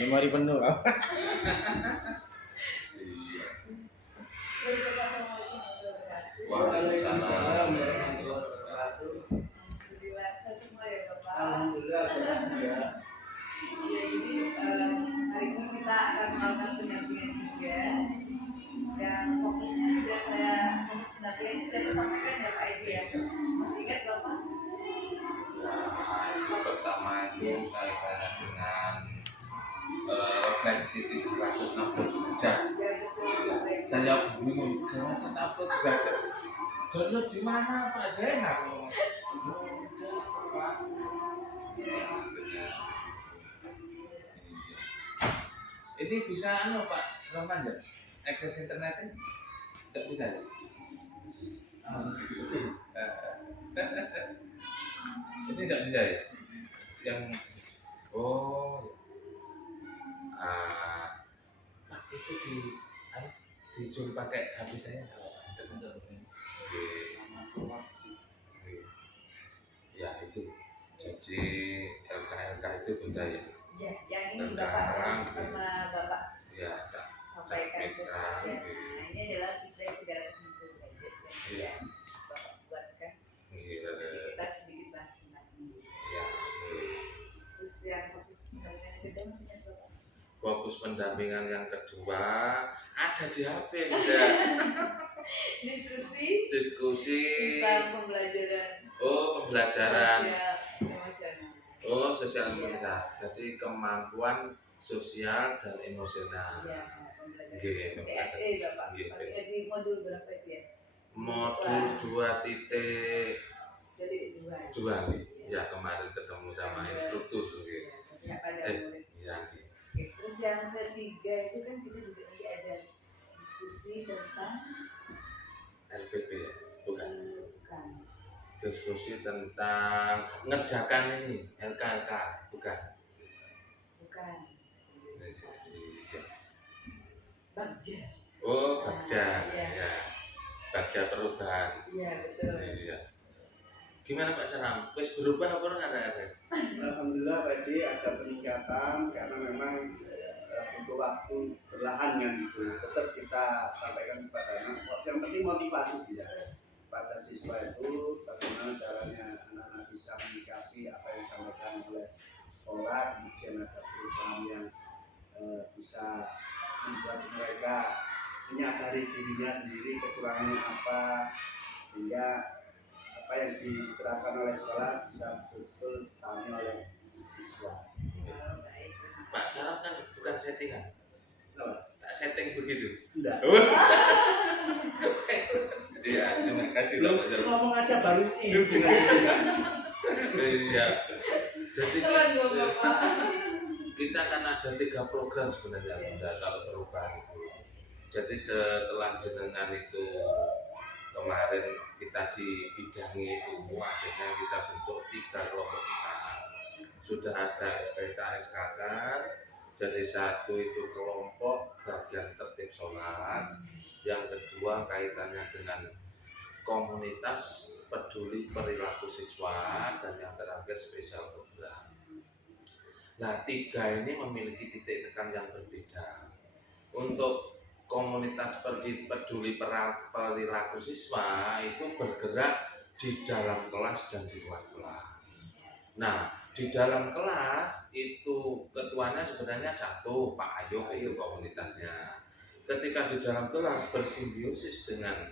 Memori penuh. Iya. Waalaikumsalam Waalaikumsalam warahmatullahi warahmatullahi wabarakatuh. Alhamdulillah sehat semua ya Bapak. Alhamdulillah sehat juga. Ya, jadi hari ini kita akan melakukan pendampingan juga. Dan fokus pendampingan sudah saya sampaikan ya Pak Edi ya. Masih ingat Bapak? Ya, itu pertama itu kaitannya dengan refleksi 360 derajat. Ya betul. Baik. Saya bingung 360 derajat. Download di mana Pak Zainal? Ini bisa Pak Roman ya? Akses internetnya? Tidak bisa ya? Ini tidak bisa ya? Yang Pak itu di zoom pakai HP saya. Ya itu. Jadi LKLK itu benda ya. Ya, yang ini Bapak pernah Bapak Ya, tak sampaikan ke saya. sampaikan. Nah, ini adalah kita 360 derajat yang Bapak buatkan. Iya. Kita sedikit bahas tentang ini. Siap. Terus yang fokus pendampingan kedua maksudnya Bapak? Fokus pendampingan yang kedua ada di HP udah. Diskusi tentang pembelajaran. Pembelajaran. Sosial emosional. Sosial emosional. Jadi kemampuan sosial dan emosional. Iya, pembelajaran. Gitu. PSE Bapak. Gitu. Masih di modul berapa itu ya? Modul 2.2. Jadi 2. Ya kemarin ketemu sama instruktur gitu. Siapa ada murid? Ya. Oke, terus yang ketiga itu kan kita juga nanti ada diskusi tentang LPP ya? Bukan. bukan. Diskusi tentang ngerjakan ini LKLK bukan. Bagja. Bagja. Iya. Ya. Bagja perubahan. Iya, betul. Iya. Gimana Pak Salam? Wis berubah apa ora ada? Alhamdulillah tadi ada peningkatan karena memang butuh waktu berlahan kan itu. Tetap kita sampaikan kepada anak. Yang penting motivasi dia pada siswa itu bagaimana caranya anak-anak bisa menyikapi apa yang disampaikan oleh sekolah, kemudian ada perubahan yang bisa membuat mereka menyadari dirinya sendiri kekurangannya apa, sehingga apa yang diterapkan oleh sekolah bisa betul-betul dipahami oleh siswa. Pak Salam kan bukan settingan. Tak setting begitu. Enggak. Iya, terima kasih Lu Pak Salam. ngomong aja baru ini. Iya. Jadi Keren loh Bapak. kita akan ada 3 program sebenarnya kalau perubahan itu. Jadi setelah jenengan itu kemarin kita dibidangi itu, akhirnya kita bentuk 3 kelompok besar. Sudah ada SPK SKK. Jadi satu itu kelompok bagian tertib sholat, yang kedua kaitannya dengan komunitas peduli perilaku siswa, dan yang terakhir spesial program. Nah, 3 ini memiliki titik tekan yang berbeda. Untuk komunitas peduli perilaku siswa itu bergerak di dalam kelas dan di luar kelas. Nah, di dalam kelas itu ketuanya sebenarnya satu, Pak Ayo itu komunitasnya. Ketika di dalam kelas bersimbiosis dengan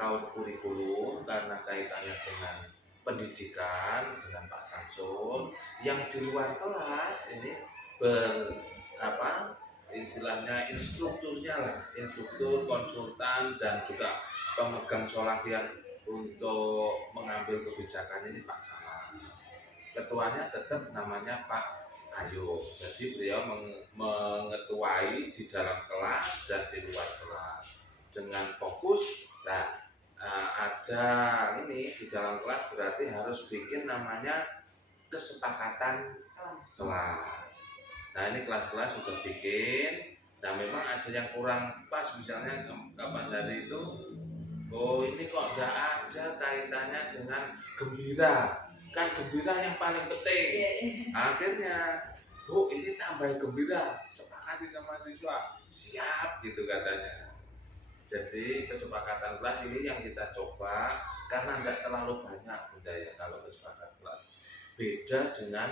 kaum kurikulum karena kaitannya dengan pendidikan dengan Pak Samsul, yang di luar kelas ini istilahnya instrukturnya lah, instruktur, konsultan, dan juga pemegang sholahiyah untuk mengambil kebijakan ini Pak Salam. Ketuanya tetap namanya Pak Ayo. Jadi beliau mengetuai di dalam kelas dan di luar kelas dengan fokus. Nah, ada ini di dalam kelas berarti harus bikin namanya kesepakatan kelas. Nah, ini kelas-kelas sudah bikin. Nah, memang ada yang kurang pas, misalnya kapan hari itu, ini kok nggak ada kaitannya dengan gembira. Kan gembira yang paling penting. Akhirnya Bu ini tambah gembira, sepakati sama siswa, siap gitu katanya. Jadi kesepakatan kelas ini yang kita coba karena nggak terlalu banyak Bunda ya kalau kesepakatan kelas. Beda dengan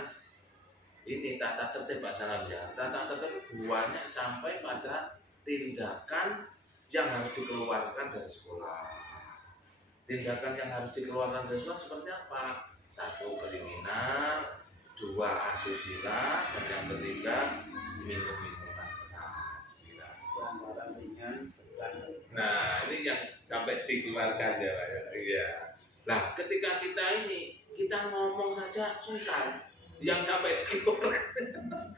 ini tata tertib Pak Salam ya. Tata tertib banyak sampai pada tindakan yang harus dikeluarkan dari sekolah. Tindakan yang harus dikeluarkan dari sekolah seperti apa? Satu, kriminal, dua, asusila, dan yang ketiga, minum-minuman keras. Gila. Pelanggaran ringan sedang. Nah, ini yang sampai dikeluarkan ya Pak ya. Iya. Nah, ketika kita ngomong saja sungkan, yang sampai dikeluarkan.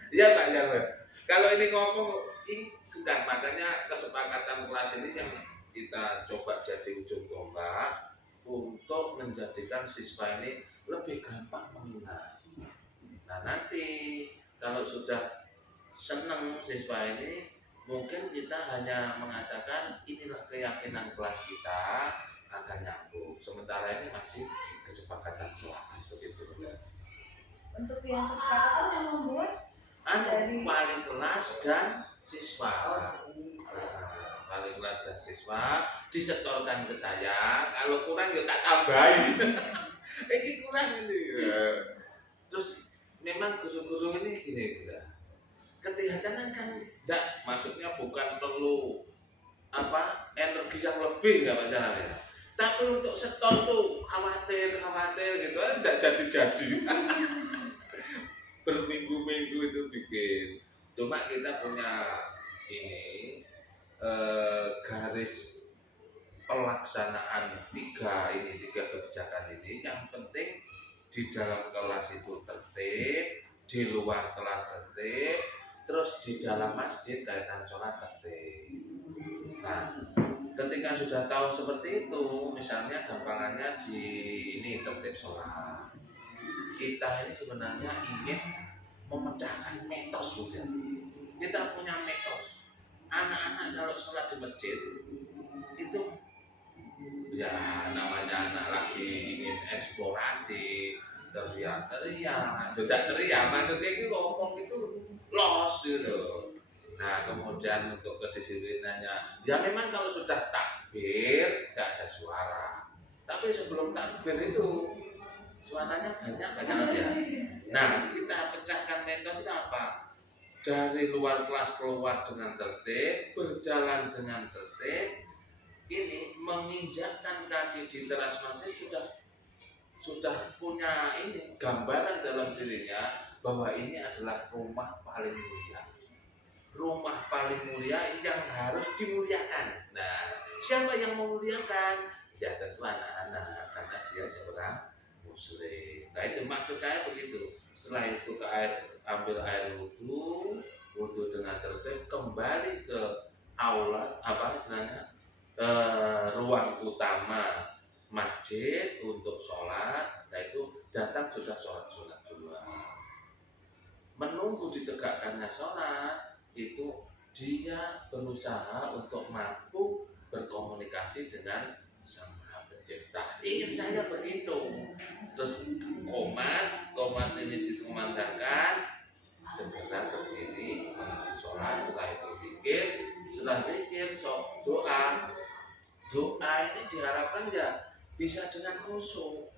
Iya Pak Jarwo. Kalau ini ngomong, ini sungkan. Makanya kesepakatan kelas ini yang kita coba jadi ujung tombak untuk menjadikan siswa ini lebih gampang mengingat. Nah, nanti kalau sudah senang siswa ini, mungkin kita hanya mengatakan inilah keyakinan kelas kita akan nyambung. Sementara ini masih kesepakatan kelas begitu. Untuk yang kesepakatan yang membuat dari Wali kelas dan siswa. Wali kelas dan siswa disetorkan ke saya. Kalau kurang ya tak tambahin. Ini kurang ini. Terus memang guru-guru ini gini ya. Kelihatannya kan enggak, maksudnya bukan perlu energi yang lebih nggak masalahnya. Tapi untuk setor tuh khawatir gitu, enggak jadi. Berminggu-minggu itu bikin. Cuma kita punya ini garis pelaksanaan tiga kebijakan ini. Yang penting di dalam kelas itu tertib, di luar kelas tertib, terus di dalam masjid kaitan sholat tertib. Nah, ketika sudah tahu seperti itu, misalnya gampangannya di ini tertib sholat. Kita ini sebenarnya ingin memecahkan mitos juga. Kita punya mitos. Anak-anak kalau sholat di masjid itu ya namanya anak lagi ingin eksplorasi, teriak, sudah teriak, maksudnya itu ngomong itu los gitu. Nah kemudian untuk kedisiplinannya, ya memang kalau sudah takbir tidak ada suara. Tapi sebelum takbir itu suaranya banyak ya. Nah, kita pecahkan mitos itu apa? Dari luar kelas keluar dengan tertib, berjalan dengan tertib, ini menginjakkan kaki di teras masjid sudah punya ini gambaran dalam dirinya bahwa ini adalah rumah paling mulia. Rumah paling mulia yang harus dimuliakan. Nah, siapa yang memuliakan? Ya tentu anak-anak, karena dia seorang muslim. Nah itu maksud saya begitu. Setelah itu ambil air wudhu dengan tertib, kembali ke aula istilahnya ruang utama masjid untuk sholat. Nah itu datang sudah sholat dulu. Menunggu ditegakkannya sholat itu dia berusaha untuk mampu berkomunikasi dengan Sang Pencipta. Ingin saya begitu. Terus komat ini dikumandangkan, segera berdiri sholat, setelah itu zikir, doa ini diharapkan ya bisa dengan khusyuk,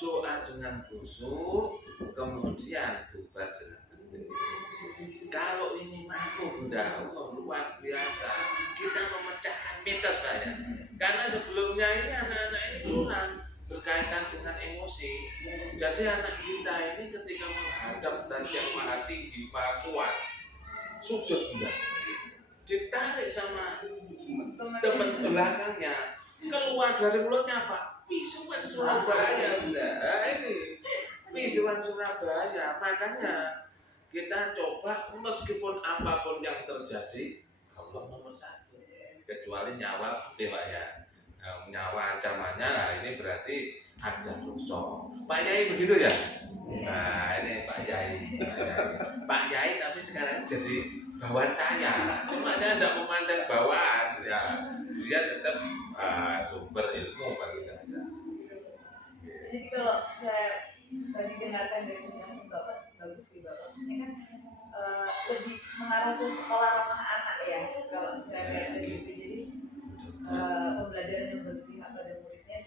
doa dengan khusyuk, kemudian bubar dengan tertib. Kalau ini mampu Bunda, luar biasa, kita memecahkan mitos banyak. Karena sebelumnya ini anak-anak ini kurang berkaitan dengan emosi. Jadi anak kita ini ketika menghadap dan yang maha tinggi, maha kuat, sujud Bunda, ditarik sama teman belakangnya, keluar dari mulutnya apa? Pisuan Surabaya Bunda. Nah, ini pisuan Surabaya. Makanya kita coba meskipun apapun yang terjadi, Allah nomor satu. Kecuali nyawa Pak ya. Nyawa ancamannya, nah ini berarti ada dosa. Pak Yai begitu ya? Nah ini Pak Yai. Pak Yai tapi sekarang jadi bawaan saya. Cuma saya tidak memandang bawaan ya. Dia tetap sumber ilmu bagi saya. Jadi kalau saya tadi dengarkan dari penjelasan Bapak, bagus sih Bapak. Ini kan sekolah ramah anak ya kalau saya lihat dari itu. Jadi pembelajaran yang berpihak pada muridnya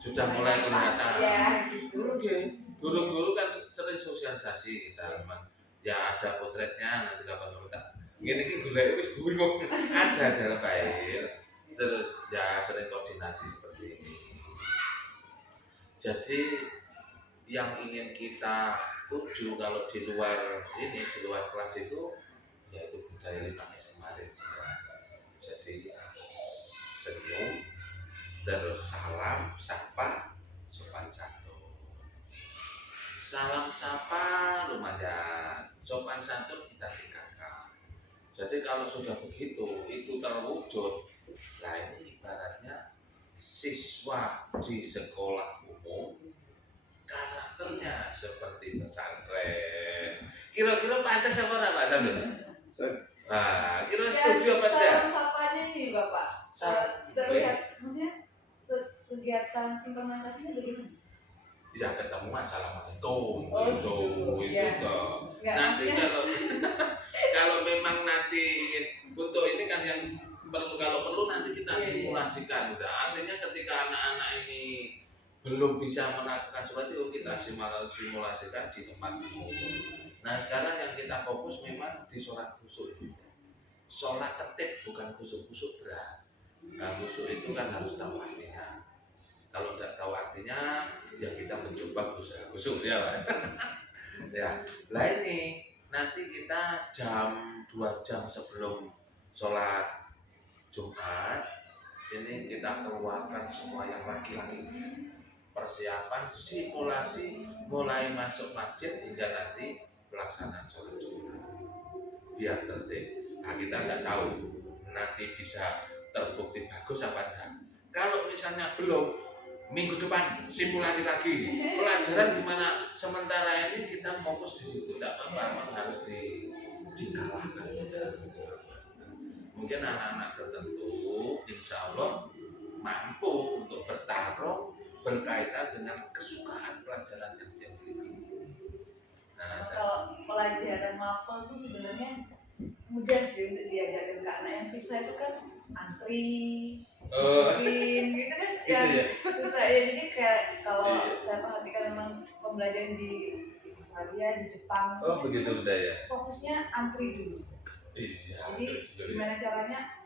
sudah mulai kelihatan. Ya gitu. Oke, guru-guru kan sering sosialisasi kita memang. Ya ada potretnya nanti kapan kita. Gini gula wis bingung. Ada dalam baik. Terus ya sering koordinasi seperti ini. Jadi yang ingin kita tuju kalau di luar kelas itu yaitu budaya 5S kemarin. Jadi senyum, terus salam, sapa, sopan santun. Salam sapa lumayan, sopan santun kita tingkatkan. Jadi kalau sudah begitu, itu terwujud. Nah ini ibaratnya siswa di sekolah umum karakternya seperti pesantren. Kira-kira pantas apa enggak Pak Sambil? Nah, kira setuju apa tidak? Salam sapanya ini Bapak. Terlihat maksudnya kegiatan implementasinya bagaimana? Bisa ketemu assalamualaikum gitu. Itu toh. Nanti kalau memang nanti ingin untuk ini kan yang kalau perlu nanti kita simulasikan udah. Artinya ketika anak-anak ini belum bisa melakukan seperti itu kita simulasikan di tempat umum. Nah sekarang yang kita fokus memang di sholat khusyuk. Sholat tertib bukan khusyuk berat. Nah khusyuk itu kan harus tahu artinya. Kalau tidak tahu artinya ya kita mencoba berusaha khusyuk ya Pak. Ya, lah ini nanti kita jam 2 jam sebelum sholat Jumat ini kita keluarkan semua yang laki-laki. Persiapan simulasi mulai masuk masjid hingga nanti pelaksanaan sholat Jumat biar tertib. Nah kita nggak tahu nanti bisa terbukti bagus apa enggak. Kalau misalnya belum, minggu depan simulasi lagi pelajaran gimana. Sementara ini kita fokus di situ, tidak apa-apa harus dikalahkan. Mungkin anak-anak tertentu insya Allah mampu untuk bertarung berkaitan dengan kesukaan pelajaran yang dia miliki. Nah, kalau pelajaran mapel itu sebenarnya mudah sih untuk diajarkan ke anak. Yang susah itu kan antri, disiplin gitu kan yang susah ya. Jadi kayak kalau saya perhatikan memang pembelajaran di Australia, di Jepang begitu udah ya. Fokusnya antri dulu. Jadi gimana caranya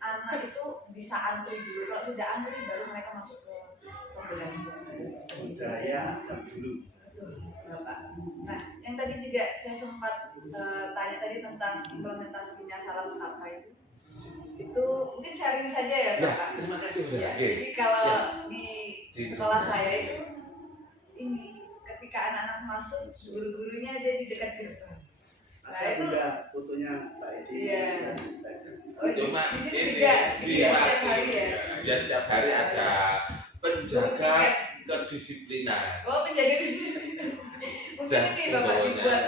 anak itu bisa antri dulu. Kalau sudah antri baru mereka masuk ke pembelajaran. Budaya adab dulu. Betul, Bapak. Nah, yang tadi juga saya sempat tanya tadi tentang implementasinya salam sapa itu. Itu mungkin sharing saja ya, Bapak. Ya, terima kasih udah. Ya, jadi kalau di sekolah saya itu ini ketika anak-anak masuk guru-gurunya ada di dekat gerbang. Nah, itu juga fotonya Pak Edi. Iya. Oh, cuma di sini ini juga di setiap hari ya. Ya setiap hari ada penjaga kedisiplinan. Oh, penjaga disiplin. Mungkin ini Bapak dibuat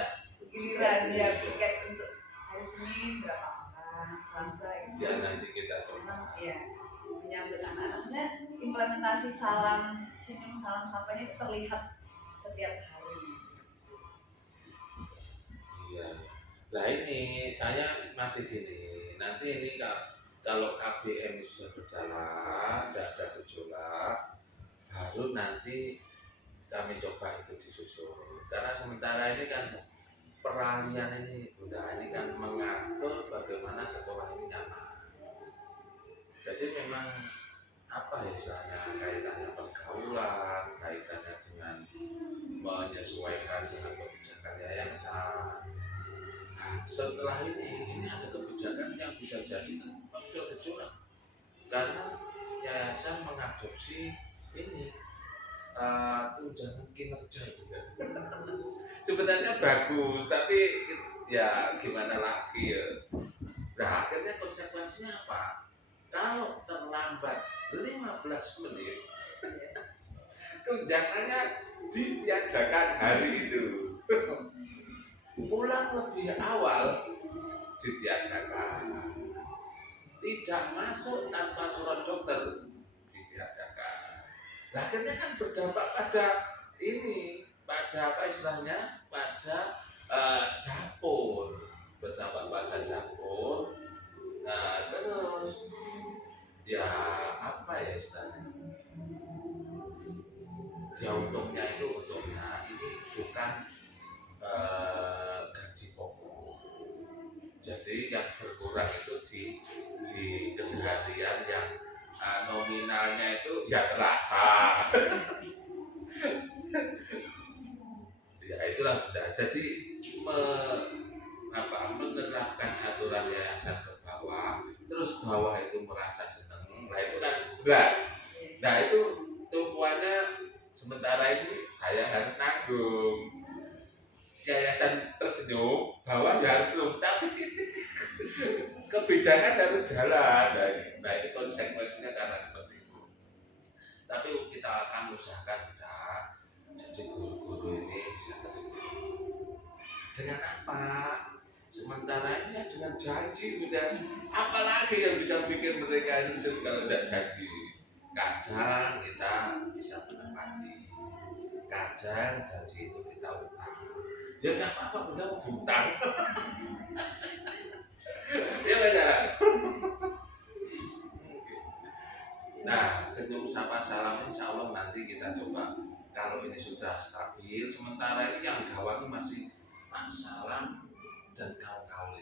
giliran ya tiket untuk hari Senin berapa orang, Selasa gitu. Ya nanti kita coba. Ya, menyambut anak-anaknya implementasi salam senyum salam sapanya itu terlihat setiap hari. Iya. Nah ini saya masih gini. Nanti ini kalau KBM sudah berjalan, tidak ada gejolak, baru nanti kami coba itu disusun. Karena sementara ini kan peralihan ini, Bunda, ini kan mengatur bagaimana sekolah ini nyaman. Jadi memang apa ya istilahnya kaitannya pergaulan, kaitannya dengan menyesuaikan dengan kebijakan yayasan. Nah, setelah ini ada kebijakan yang bisa jadi gejolak karena yayasan mengadopsi ini tunjangan kinerja juga. Sebenarnya bagus, tapi ya gimana lagi ya. Nah akhirnya konsekuensinya apa? Kalau terlambat 15 menit, tunjangannya ditiadakan hari itu. Pulang lebih awal ditiadakan. Tidak masuk tanpa surat dokter ditiadakan. Nah, akhirnya kan berdampak pada ini, pada apa istilahnya, pada dapur, berdampak pada dapur. Jadi yang berkurang itu di keseharian yang nominalnya itu ya terasa. Ya itulah Bunda. Jadi menerapkan aturan yayasan ke bawah, terus bawah itu merasa senang, nah itu kan berat. Nah itu tumpuannya sementara ini saya harus nanggung. Yayasan tersenyum, bawah ya harus belum, tapi kebijakan harus jalan. Nah ini konsekuensinya karena seperti itu. Tapi kita akan usahakan jadi guru-guru ini bisa tersenyum. Dengan apa? Sementara ini ya dengan janji udah. Apalagi yang bisa bikin mereka senyum kalau tidak janji. Kadang kita bisa menepati, kadang janji itu kita utang. Ya nggak apa-apa, Bunda mau utang. Ya benar. Nah, senyum sapa salam insya Allah nanti kita coba. Kalau ini sudah stabil, sementara ini yang gawang masih Pak Salam dan kawan-kawan.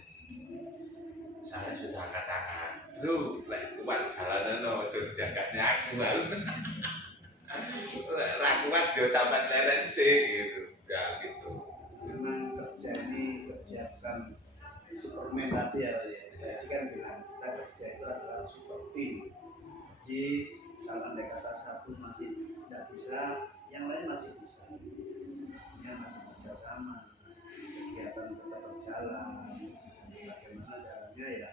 Saya sudah angkat tangan, bro, kuat jalanan no, jagatnya aku baru. Kuat jo sampai leren sih gitu, ya gitu. Memang kerja ini kerjakan Superman tadi ya, jadi kan bilang kita kerja itu adalah super team. Jadi kalau andai kata satu masih tidak bisa, yang lain masih bisa. Yang masih kerjasama, kegiatan tetap berjalan. Bagaimana caranya ya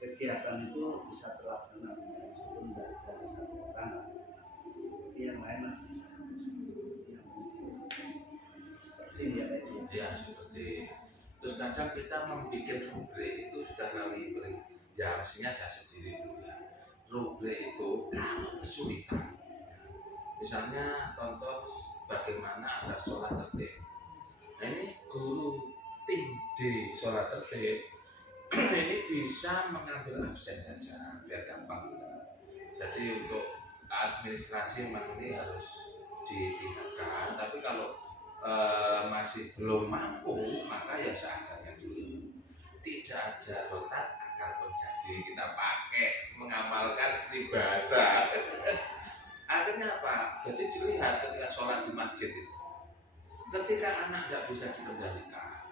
kegiatan itu bisa terlaksana meskipun tidak ada satu orang, tapi yang lain masih bisa kerjasama. Seperti ini ya Pak Edi. Ya seperti. Terus kadang kita membuat rubrik itu sudah kali ya mestinya saya sendiri dulu ya. Rubrik itu kalau kesulitan, misalnya contoh bagaimana agar sholat tertib. Nah ini guru tim D sholat tertib ini bisa mengambil absen saja biar gampang. Jadi untuk administrasi memang ini harus ditingkatkan. Tapi kalau masih belum mampu maka ya seadanya dulu. Tidak ada rotan akar berjanji, kita pakai mengamalkan peribahasa. Akhirnya apa? Jadi dilihat ketika sholat di masjid itu, ketika anak tidak bisa dikendalikan,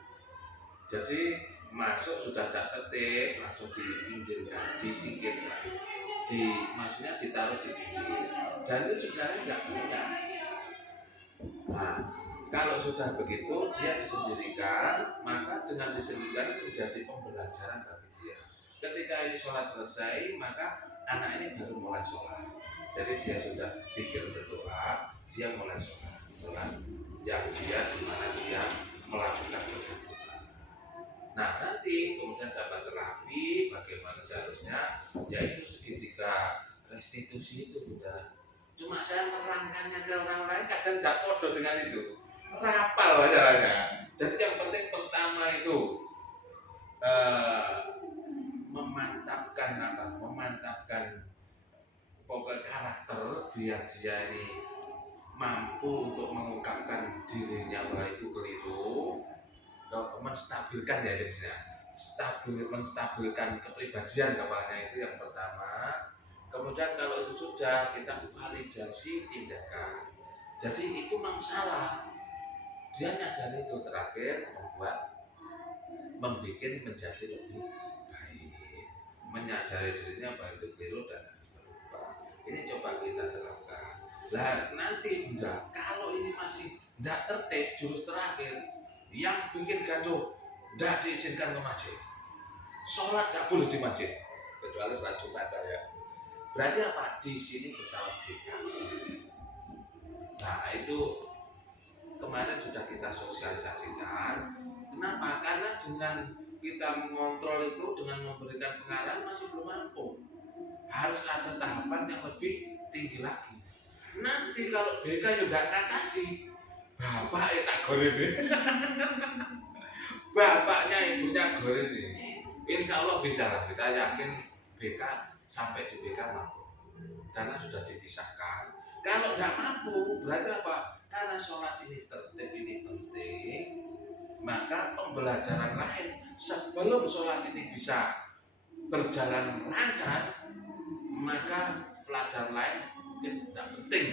jadi masuk sudah tidak tertib, langsung dipinggirkan, disingkirkan, maksudnya ditaruh di pinggir, dan itu sebenarnya tidak mudah. Nah, kalau sudah begitu dia disendirikan, maka dengan disendirikan menjadi pembelajaran bagi dia. Ketika ini sholat selesai, maka anak ini baru mulai sholat. Jadi dia sudah pikir berdoa, dia mulai sholat yang dia dimana dia melakukan berdoa. Nah nanti kemudian dapat terapi bagaimana seharusnya, yaitu ketika restitusi itu sudah. Cuma saya merangkannya ke orang lain kadang tidak podo dengan itu. Rapal caranya. Jadi yang penting pertama itu memantapkan pokok karakter biar dia ini mampu untuk mengungkapkan dirinya bahwa itu keliru, menstabilkan ya jenisnya, menstabilkan kepribadian kepalanya itu yang pertama. Kemudian kalau itu sudah kita validasi tindakan. Jadi itu memang salah. Dia nyadari itu terakhir membuat menjadi lebih baik, menyadari dirinya bahwa itu keliru dan harus berubah. Ini coba kita terapkan. Lah nanti Bunda, kalau ini masih tidak tertib jurus terakhir yang bikin gaduh, tidak diizinkan ke masjid. Sholat tidak boleh di masjid kecuali sholat Jumat ya. Berarti apa? Di sini bersalah kita. Nah itu kemarin sudah kita sosialisasikan. Kenapa? Karena dengan kita mengontrol itu, dengan memberikan pengarahan masih belum mampu. Harus ada tahapan yang lebih tinggi lagi. Nanti kalau BK juga ngatasi, bapak tak golin ini. Bapaknya ibunya golin ini. Insya Allah bisa lah, kita yakin BK sampai di BK mampu. Karena sudah dipisahkan. Kalau tidak mampu, berarti apa? Karena sholat ini tertib ini penting, maka pembelajaran lain sebelum sholat ini bisa berjalan lancar, maka pelajaran lain mungkin tidak penting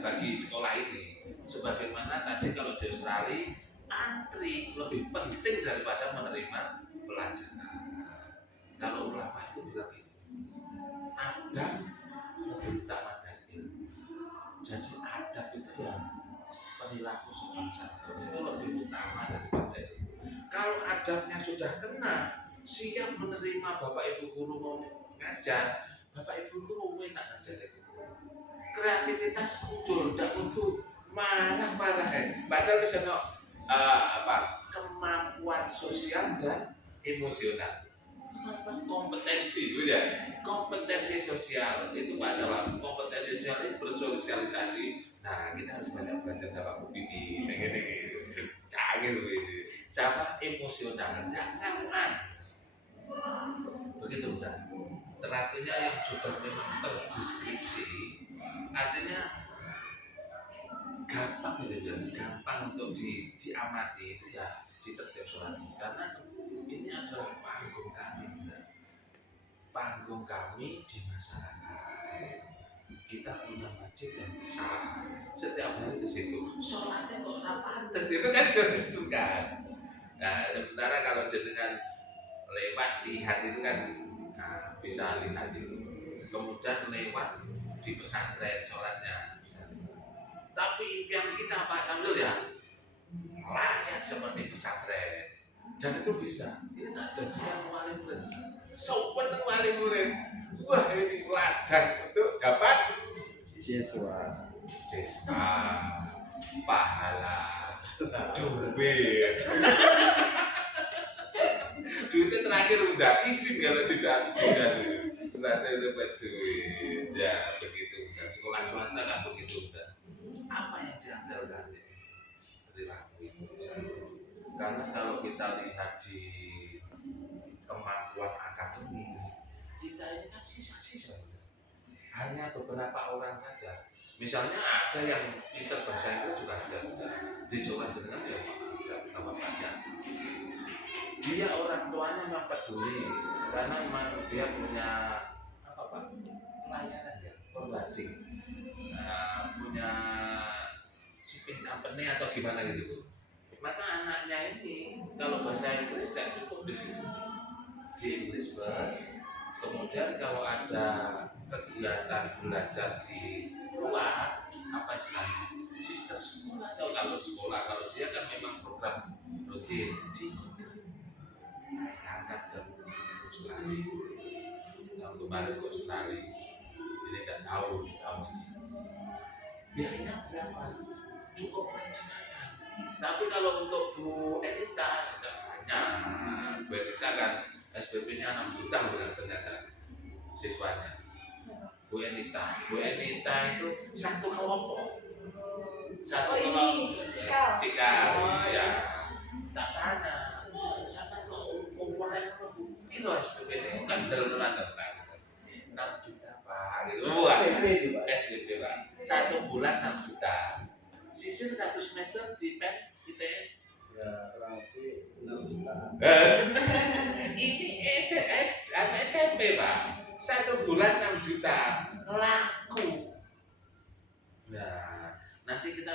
bagi sekolah ini. Sebagaimana tadi kalau di Australia antri lebih penting daripada menerima pelajaran. Kalau ulama itu bilang gitu, adab lebih utama dari ilmu. Jadi adab itu ya perilaku sopan santun itu lebih utama daripada ilmu. Kalau adabnya sudah kena, siap menerima bapak ibu guru mau ngajar, bapak ibu guru enak ngajar itu. Kreativitas muncul, tidak butuh marah-marah. Padahal bisa kemampuan sosial dan emosional. Kompetensi gitu ya. Kompetensi sosial itu masalah. Kompetensi sosial itu bersosialisasi. Nah, kita harus banyak belajar dalam ini. Canggih ini. Sama emosional, jangan. Begitu udah. Terapinya yang sudah memang terdeskripsi, artinya gampang gitu ya, gampang untuk diamati itu ya di tertib sholat ini. Karena ini adalah panggung kami di masyarakat. Kita punya masjid yang besar, setiap hari ke situ. Sholatnya kok pantes itu kan suka. Nah, sementara kalau dengan lewat lihat itu kan, nah, bisa lihat itu. Kemudian lewat di pesantren sholatnya bisa. Tapi impian kita Pak Samsul ya layak seperti pesantren, dan itu bisa. Ini tak jadikan wali murid, sopan wali murid. Wah, ini ladang untuk dapat siswa pahala duit. Duitnya terakhir udah izin kalau tidak dapat duit. Ya begitu. Sekolah swasta kan begitu udah. Apa yang diandalkan perilaku itu? Karena kalau kita lihat di kemampuan akademik, kita ini kan sisa-sisa. Hanya beberapa orang saja. Misalnya ada yang pintar bahasa Inggris juga ada di Jawa Tengah ya tambah banyak. Dia orang tuanya memang peduli karena memang dia punya pelayanan ya, forwarding, punya shipping company atau gimana gitu. Maka anaknya ini kalau bahasa Inggris tidak cukup di sini, di English first. Kemudian kalau ada kegiatan belajar di luar, apa istilahnya, sister sekolah atau kalau sekolah, kalau dia kan memang program rutin diangkat ke Australia. Tahun kemarin ke Australia, ini nggak tahu di tahun ini biayanya berapa, cukup mencengangkan. Tapi kalau untuk Bu Enita nggak banyak. Bu Enita kan SPP-nya 6 juta bulan ternyata siswanya. Bu Enita itu satu kelompok. Cikal. Ya. Tak tanya. Sampai kok umurnya piro SPP ini kendel-kendelan 6 juta Pak. Gitu. SPP Pak. 1 bulan 6 juta. Sisir 1 semester di PEN ITS. Ya, kurang lebih 6 juta. Ini SMP Pak, 1 bulan 6 juta laku. Nah, nanti kita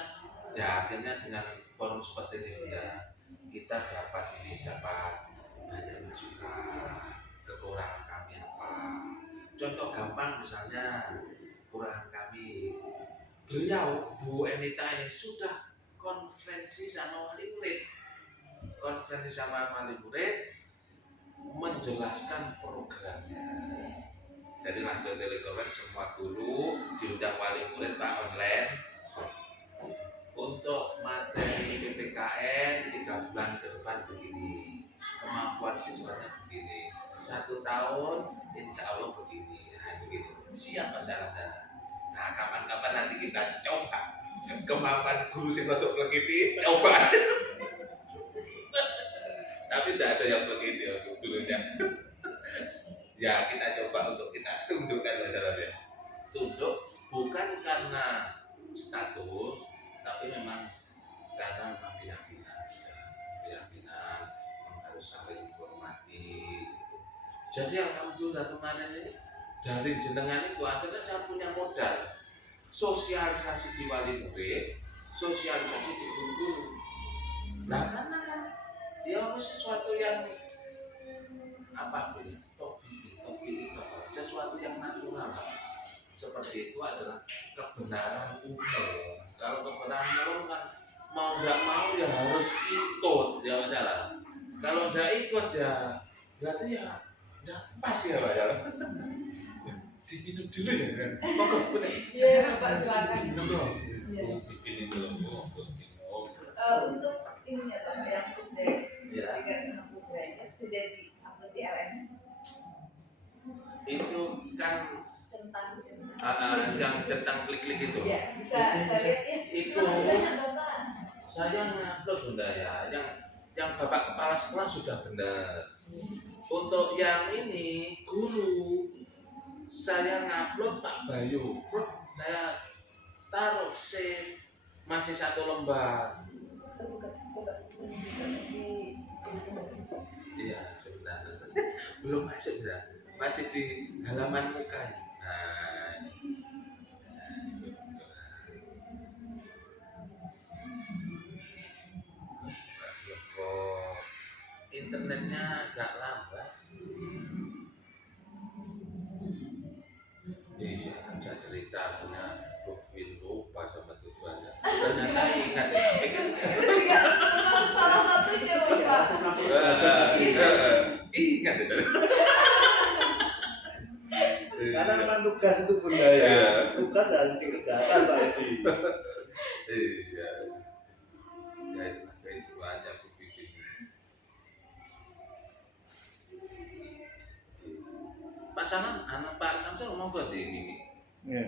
ya akhirnya dengan forum seperti ini ya kita dapat banyak masukan, kekurangan kami apa. Contoh gampang misalnya kekurangan kami, beliau Bu Enita ini sudah konferensi sama wali murid, menjelaskan programnya. Jadi langsung telekonferensi semua guru diundang wali murid Pak online untuk materi PPKN 3 bulan ke depan begini, kemampuan siswanya begini, 1 tahun insya Allah begini. Nah begini, siapa jalan-jalan. Nah kapan-kapan nanti kita coba kemampuan guru sih untuk begitu, coba. Tapi tidak ada yang begitu dulunya. Ya kita coba untuk kita tundukkan masalahnya. Tunduk bukan karena status, tapi memang karena keyakinan. Jadi alhamdulillah kemarin ini dari jenengan itu akhirnya saya punya modal sosialisasi di wali murid, sosialisasi di guru. Nah karena kan ya sesuatu yang apa ya, topik itu sesuatu yang natural. Seperti itu adalah kebenaran umum. Kalau kebenaran umum kan mau nggak mau ya harus ikut, ya masalah. Kalau nggak ikut ya berarti ya nggak pas ya Pak ya. Diminum dulu ya kan. Kok Iya, Bapak silakan. minum dong. Iya. Bikin itu loh. Untuk ininya Pak, yang food day Ya. 360 derajat sudah di-upload di LMS. Itu kan Centang. yang tentang klik-klik itu. Iya, bisa saya lihat ya. Itu Masih banyak Bapak. saya ngupload Bunda ya. Yang Bapak kepala sekolah sudah benar. Untuk yang ini guru saya ngupload Pak Bayu, saya taruh save masih 1 lembar. Iya sebenarnya belum masuk ya, masih di halaman muka. Nah, kok internetnya agak lambat. Iya, ada cerita punya profil lupa sama tujuannya. Ternyata ingat ya. Juga termasuk salah satunya Bapak. Ingat itu. Karena memang tugas itu Bunda ya. Tugas harus dikerjakan Pak Edi. Iya. Ya itu peristiwanya profil ini. Pak Salam, anak Pak Samsul ngomong kok di Mimi. Iya.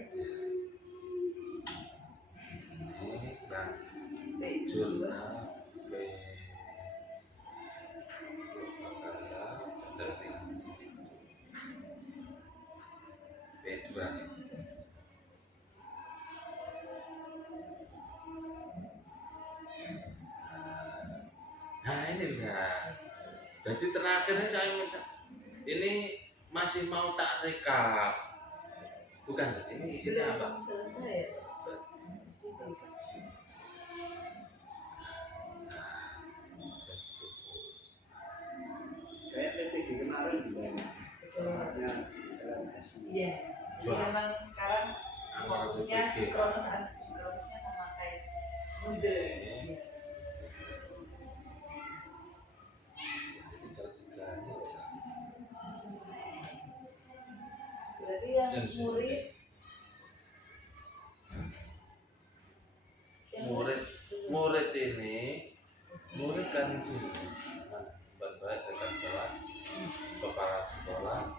Ini Bang jurnal P2 nih. Nah ini enggak. Jadi terakhirnya saya ini masih mau tak rekap. Bukan, ini isinya apa? Belum selesai ya Pak. Masih belum. Kayak PTG kemarin juga ya. Betul. Formatnya LMS. Iya. Jadi memang sekarang fokusnya PTG. sinkronisnya memakai Moodle. Iya. Berarti yang murid murid ini murid kan sini baik dengan jalan kepala sekolah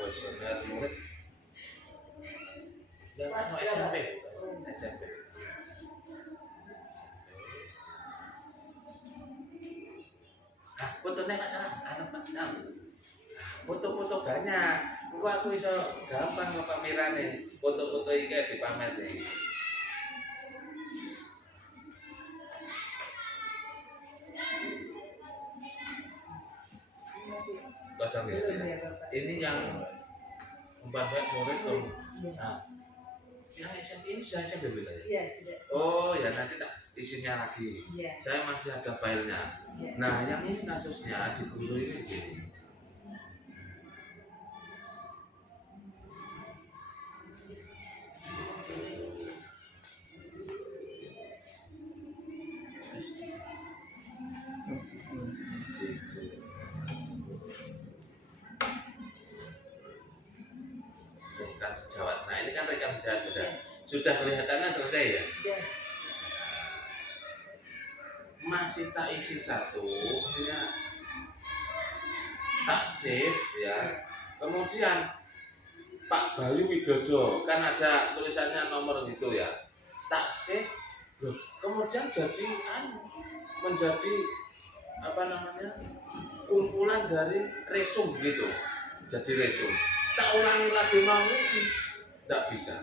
kuesioner murid yang Kelas mau berapa? SMP fotonya masalah Pak foto-foto banyak aku iso gampang kok kamerane foto-foto iki dipamer nih. Kosong ya. Belum ya Bapak. Ini yang 4 murid tuh. Iya. Nah, yang SMP ini sudah SMP belum ya? Iya, sudah. Oh ya nanti tak isinya lagi. Iya. Saya masih ada filenya. Iya. Nah yang ini kasusnya di guru ini gini. Rekan sejawat. Nah ini kan rekan sejawat sudah kelihatannya selesai ya. Sudah. Masih tak isi satu, maksudnya tak save ya. Kemudian Pak Bayu Widodo kan ada tulisannya nomor gitu ya. Tak save, loh, kemudian jadi menjadi apa namanya kumpulan dari resum gitu. Jadi resum. Tak ulangi lagi mau sih, tidak bisa.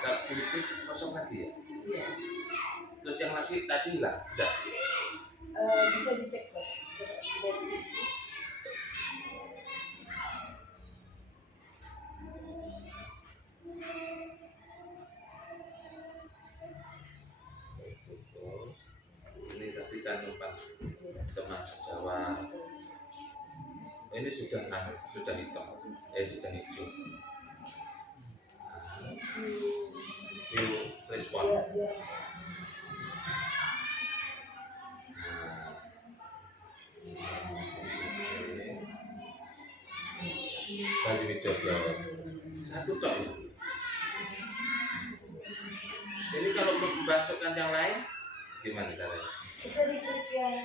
Kalau diklik kosong lagi ya. Iya. Terus yang lagi tadi hilang, udah. Bisa dicek Pak. Ini tadi kan umpan teman Jawa. Ini sudah hitam, sudah hijau. View respon. Baju Widodo satu tok ya. Ini kalau mau dimasukkan yang lain gimana caranya? Kita diklik yang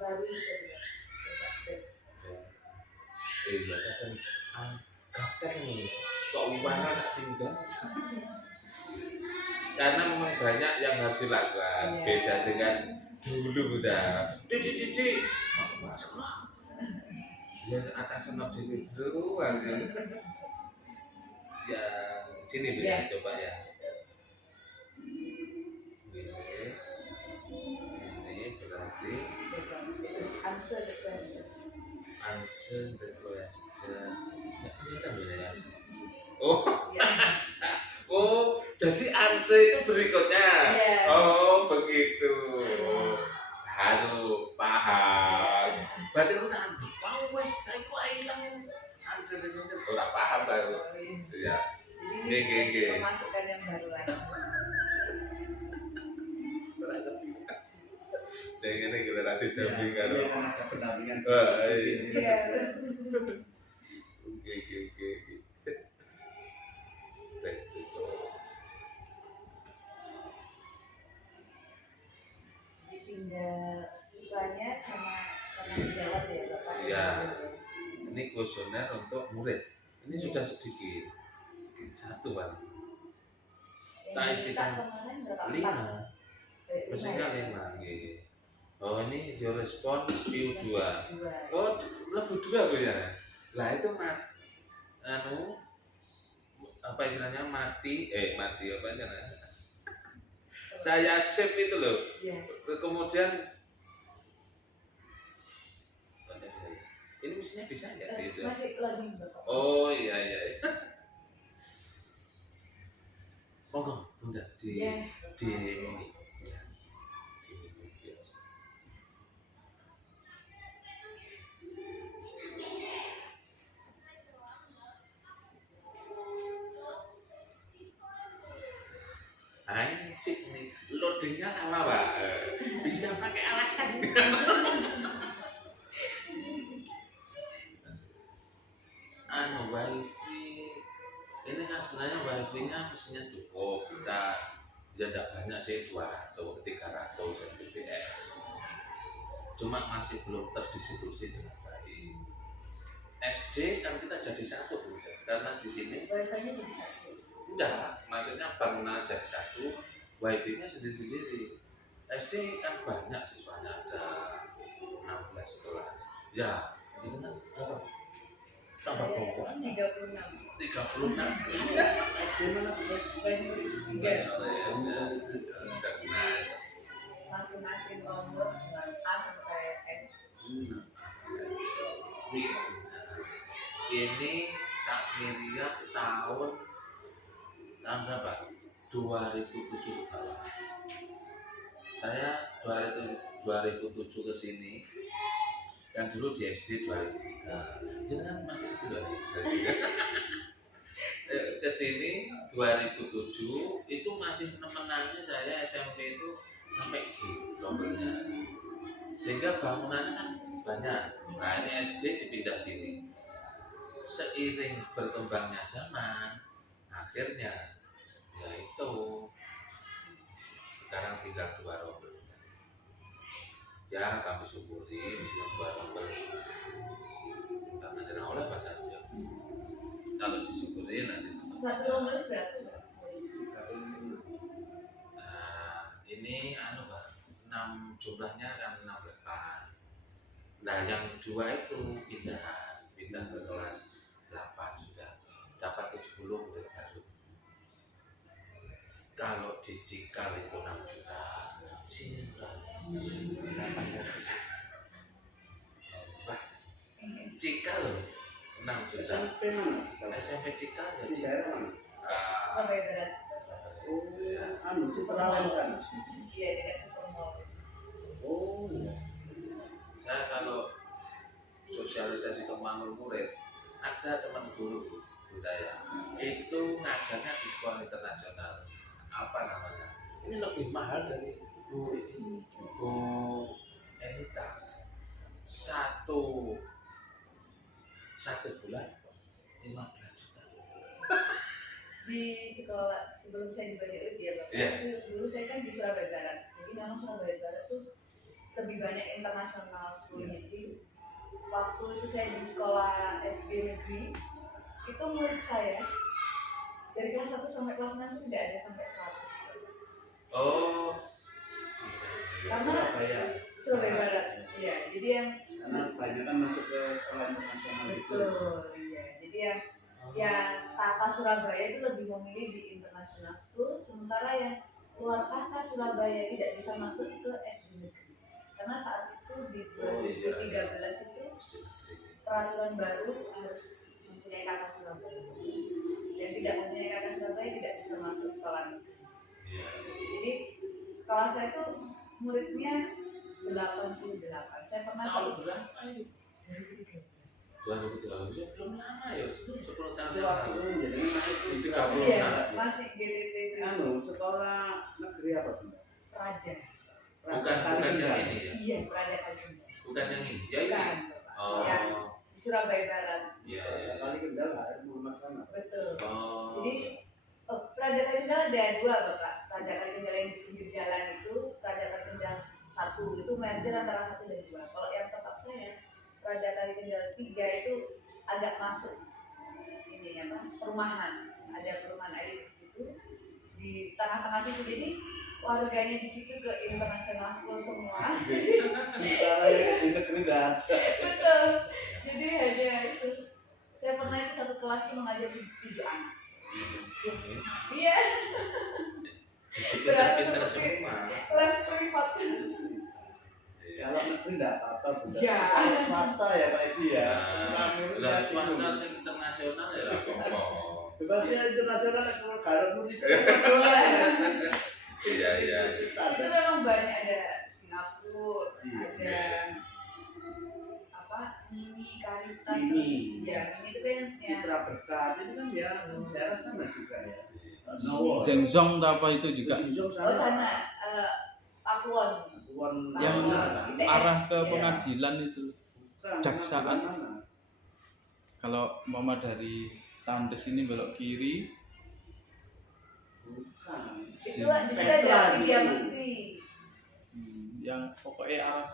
baru gitu ya. Iya kadang gaptek ini kok umpana tak tinggal karena memang banyak yang harus dilakukan. Iya. Beda dengan dulu udah Didi masuk lah ya atas sama diri dulu aja ya sini Bu ya, coba ya. Ini berarti Answer the question. answer the question. Nggak kelihatan Bu ya. Oh, Ya. oh, jadi answer itu berikutnya. Iya. Oh, begitu. Baru paham. Berarti aku tahan. Wow, wes, saya kok hilang ini. Answer the question. Orang paham baru. Ya. Jadi ini pemasukan yang baru lagi. Dengan ini kita nanti damping Ya, karo. iya, kan ada pendampingan. Wah, iya. Iya. Oke. Baik, itu. Tinggal siswanya sama penanggung jawab ya Bapak. Iya. Ini kuesioner untuk murid. Ini sudah sedikit. Satu Pak. Tak isikan kemarin berapa? 5. Mestinya 5. Nggih. Oh, ini dia respon view 2. Oh, lebih 2 Bu ya. Lah itu apa istilahnya mati apa namanya? Saya save itu loh. Iya. Kemudian ini mestinya bisa nggak gitu? Masih lagi Bapak. Oh iya. Monggo Bunda di Iya. ini. Sip nih, loadingnya lama Pak. Bisa pakai alasan. Wifi ini kan sebenarnya wifi-nya mestinya cukup. Kita tidak banyak sih 200, 300 Mbps. Cuma masih belum terdistribusi dengan baik. SD kan kita jadi satu Bu, karena di sini Wifi-nya jadi satu. enggak, maksudnya bangunan jadi satu, wifi-nya sendiri-sendiri. SD kan banyak siswanya, ada 16 kelas. Ya, jadi kan berapa? Tambah pokok 36. 36. SD mana Bu? Banyak 3. Nah, Masing-masing nomor dengan A sampai N. Ini Kak Miriam tahun berapa? 2007 ke bawah. Saya 2007 ke sini. Yang dulu di SD 2003. Jangan masih kecil lagi. Ke sini 2007 itu masih menangnya saya SMP itu sampai G nomornya. Sehingga bangunannya kan banyak. Nah ini SD dipindah sini. Seiring berkembangnya zaman, akhirnya yaitu sekarang tinggal 2 rombel. Ya kami syukuri meskipun 2 rombel banget oleh bahasanya. Kalau disyukuri nanti Satu rombel berapa? Nah ini Pak, 6 jumlahnya kan 68. Nah yang 2 itu pindah ke kelas 8 sudah dapat 70 murid baru. Kalau di Cikal itu 6 juta, sini berapa? 8 juta. Wah, Cikal loh, 6 juta. SMP mana? SMP Cikal ya. Di daerah mana? Surabaya Barat. Oh, anu Superland sana. Iya, dekat Supermall. Oh, iya. Saya kalau sosialisasi ke murid, ada teman guru budaya itu ngajarnya di sekolah internasional. Apa namanya? Ini lebih mahal dari Bu Enita. Satu bulan 15 juta. Di sekolah sebelum saya di Banyuwangi ya Bapak. Iya. Dulu saya kan di Surabaya Barat. Jadi memang Surabaya Barat tuh lebih banyak internasional sekolahnya. Jadi waktu itu saya di sekolah SD negeri, itu murid saya dari kelas 1 sampai kelas 6 itu tidak ada sampai 100. Oh, Karena Surabaya. Surabaya Barat. Iya, jadi yang Karena banyak kan masuk ke sekolah internasional itu. betul, iya. Jadi yang Tata Surabaya itu lebih memilih di international school, sementara yang luar Tata Surabaya tidak bisa masuk ke SD negeri. Karena saat itu di 2013 itu peraturan baru harus mempunyai Tata Surabaya. Yang tidak mempunyai Tata Surabaya tidak bisa masuk sekolah negeri. Iya. Jadi sekolah saya itu muridnya 88. Saya pernah Tahun sih berapa itu? 2013 belum lama ya, 10 tahun Itu yang waktu lalu. jadi masuk di Tiga Surabaya. puluh. iya, masih GTT itu Anu sekolah negeri apa Bunda? Prada. Bukan yang ini ya, Iya, Prada Kalibenda. bukan yang ini. Ya ini. Bukan, Oh, yang di Surabaya Barat. iya. Kali Kendal HR Muhammad sana. Betul. Oh, Jadi Prada Kalibenda ada dua Bapak. Prada Kalibenda yang di pinggir jalan itu, Prada Kalibenda 1 itu merger antara 1 dan 2. Kalau yang tempat saya, Prada Kalibenda 3 itu agak masuk ini apa? Perumahan. Ada perumahan elit di situ. Di tengah-tengah situ. Jadi warganya di situ ke international school semua. Sementara yang di negeri tidak ada. Betul. Jadi hanya itu. Saya pernah itu satu kelas itu mengajar 7 anak. Iya. Berasa pinter seperti semua. kelas privat. Kalau negeri tidak apa-apa Bunda. Ya. Kalau swasta ya Pak Edi ya. Lah swasta sing internasional ya apa? Bebasnya internasional kalau garap murid kedua ya. Iya. Itu memang banyak, ada Singapura, Iya. ada apa? Mimi Karitas. Mimi. Ya, Mimi itu kan yang Citra Berkat itu kan ya daerah sana juga ya. Zhengzhong apa itu juga Xinjiang oh sana Pakuwon. Pakuwon yang ITS, arah ke ya. pengadilan itu. Bukan, Jaksaan. mana? Kalau mama dari Tandes ini belok kiri, Bukan. Itu di situ ada Widya Mukti. yang pokoknya arah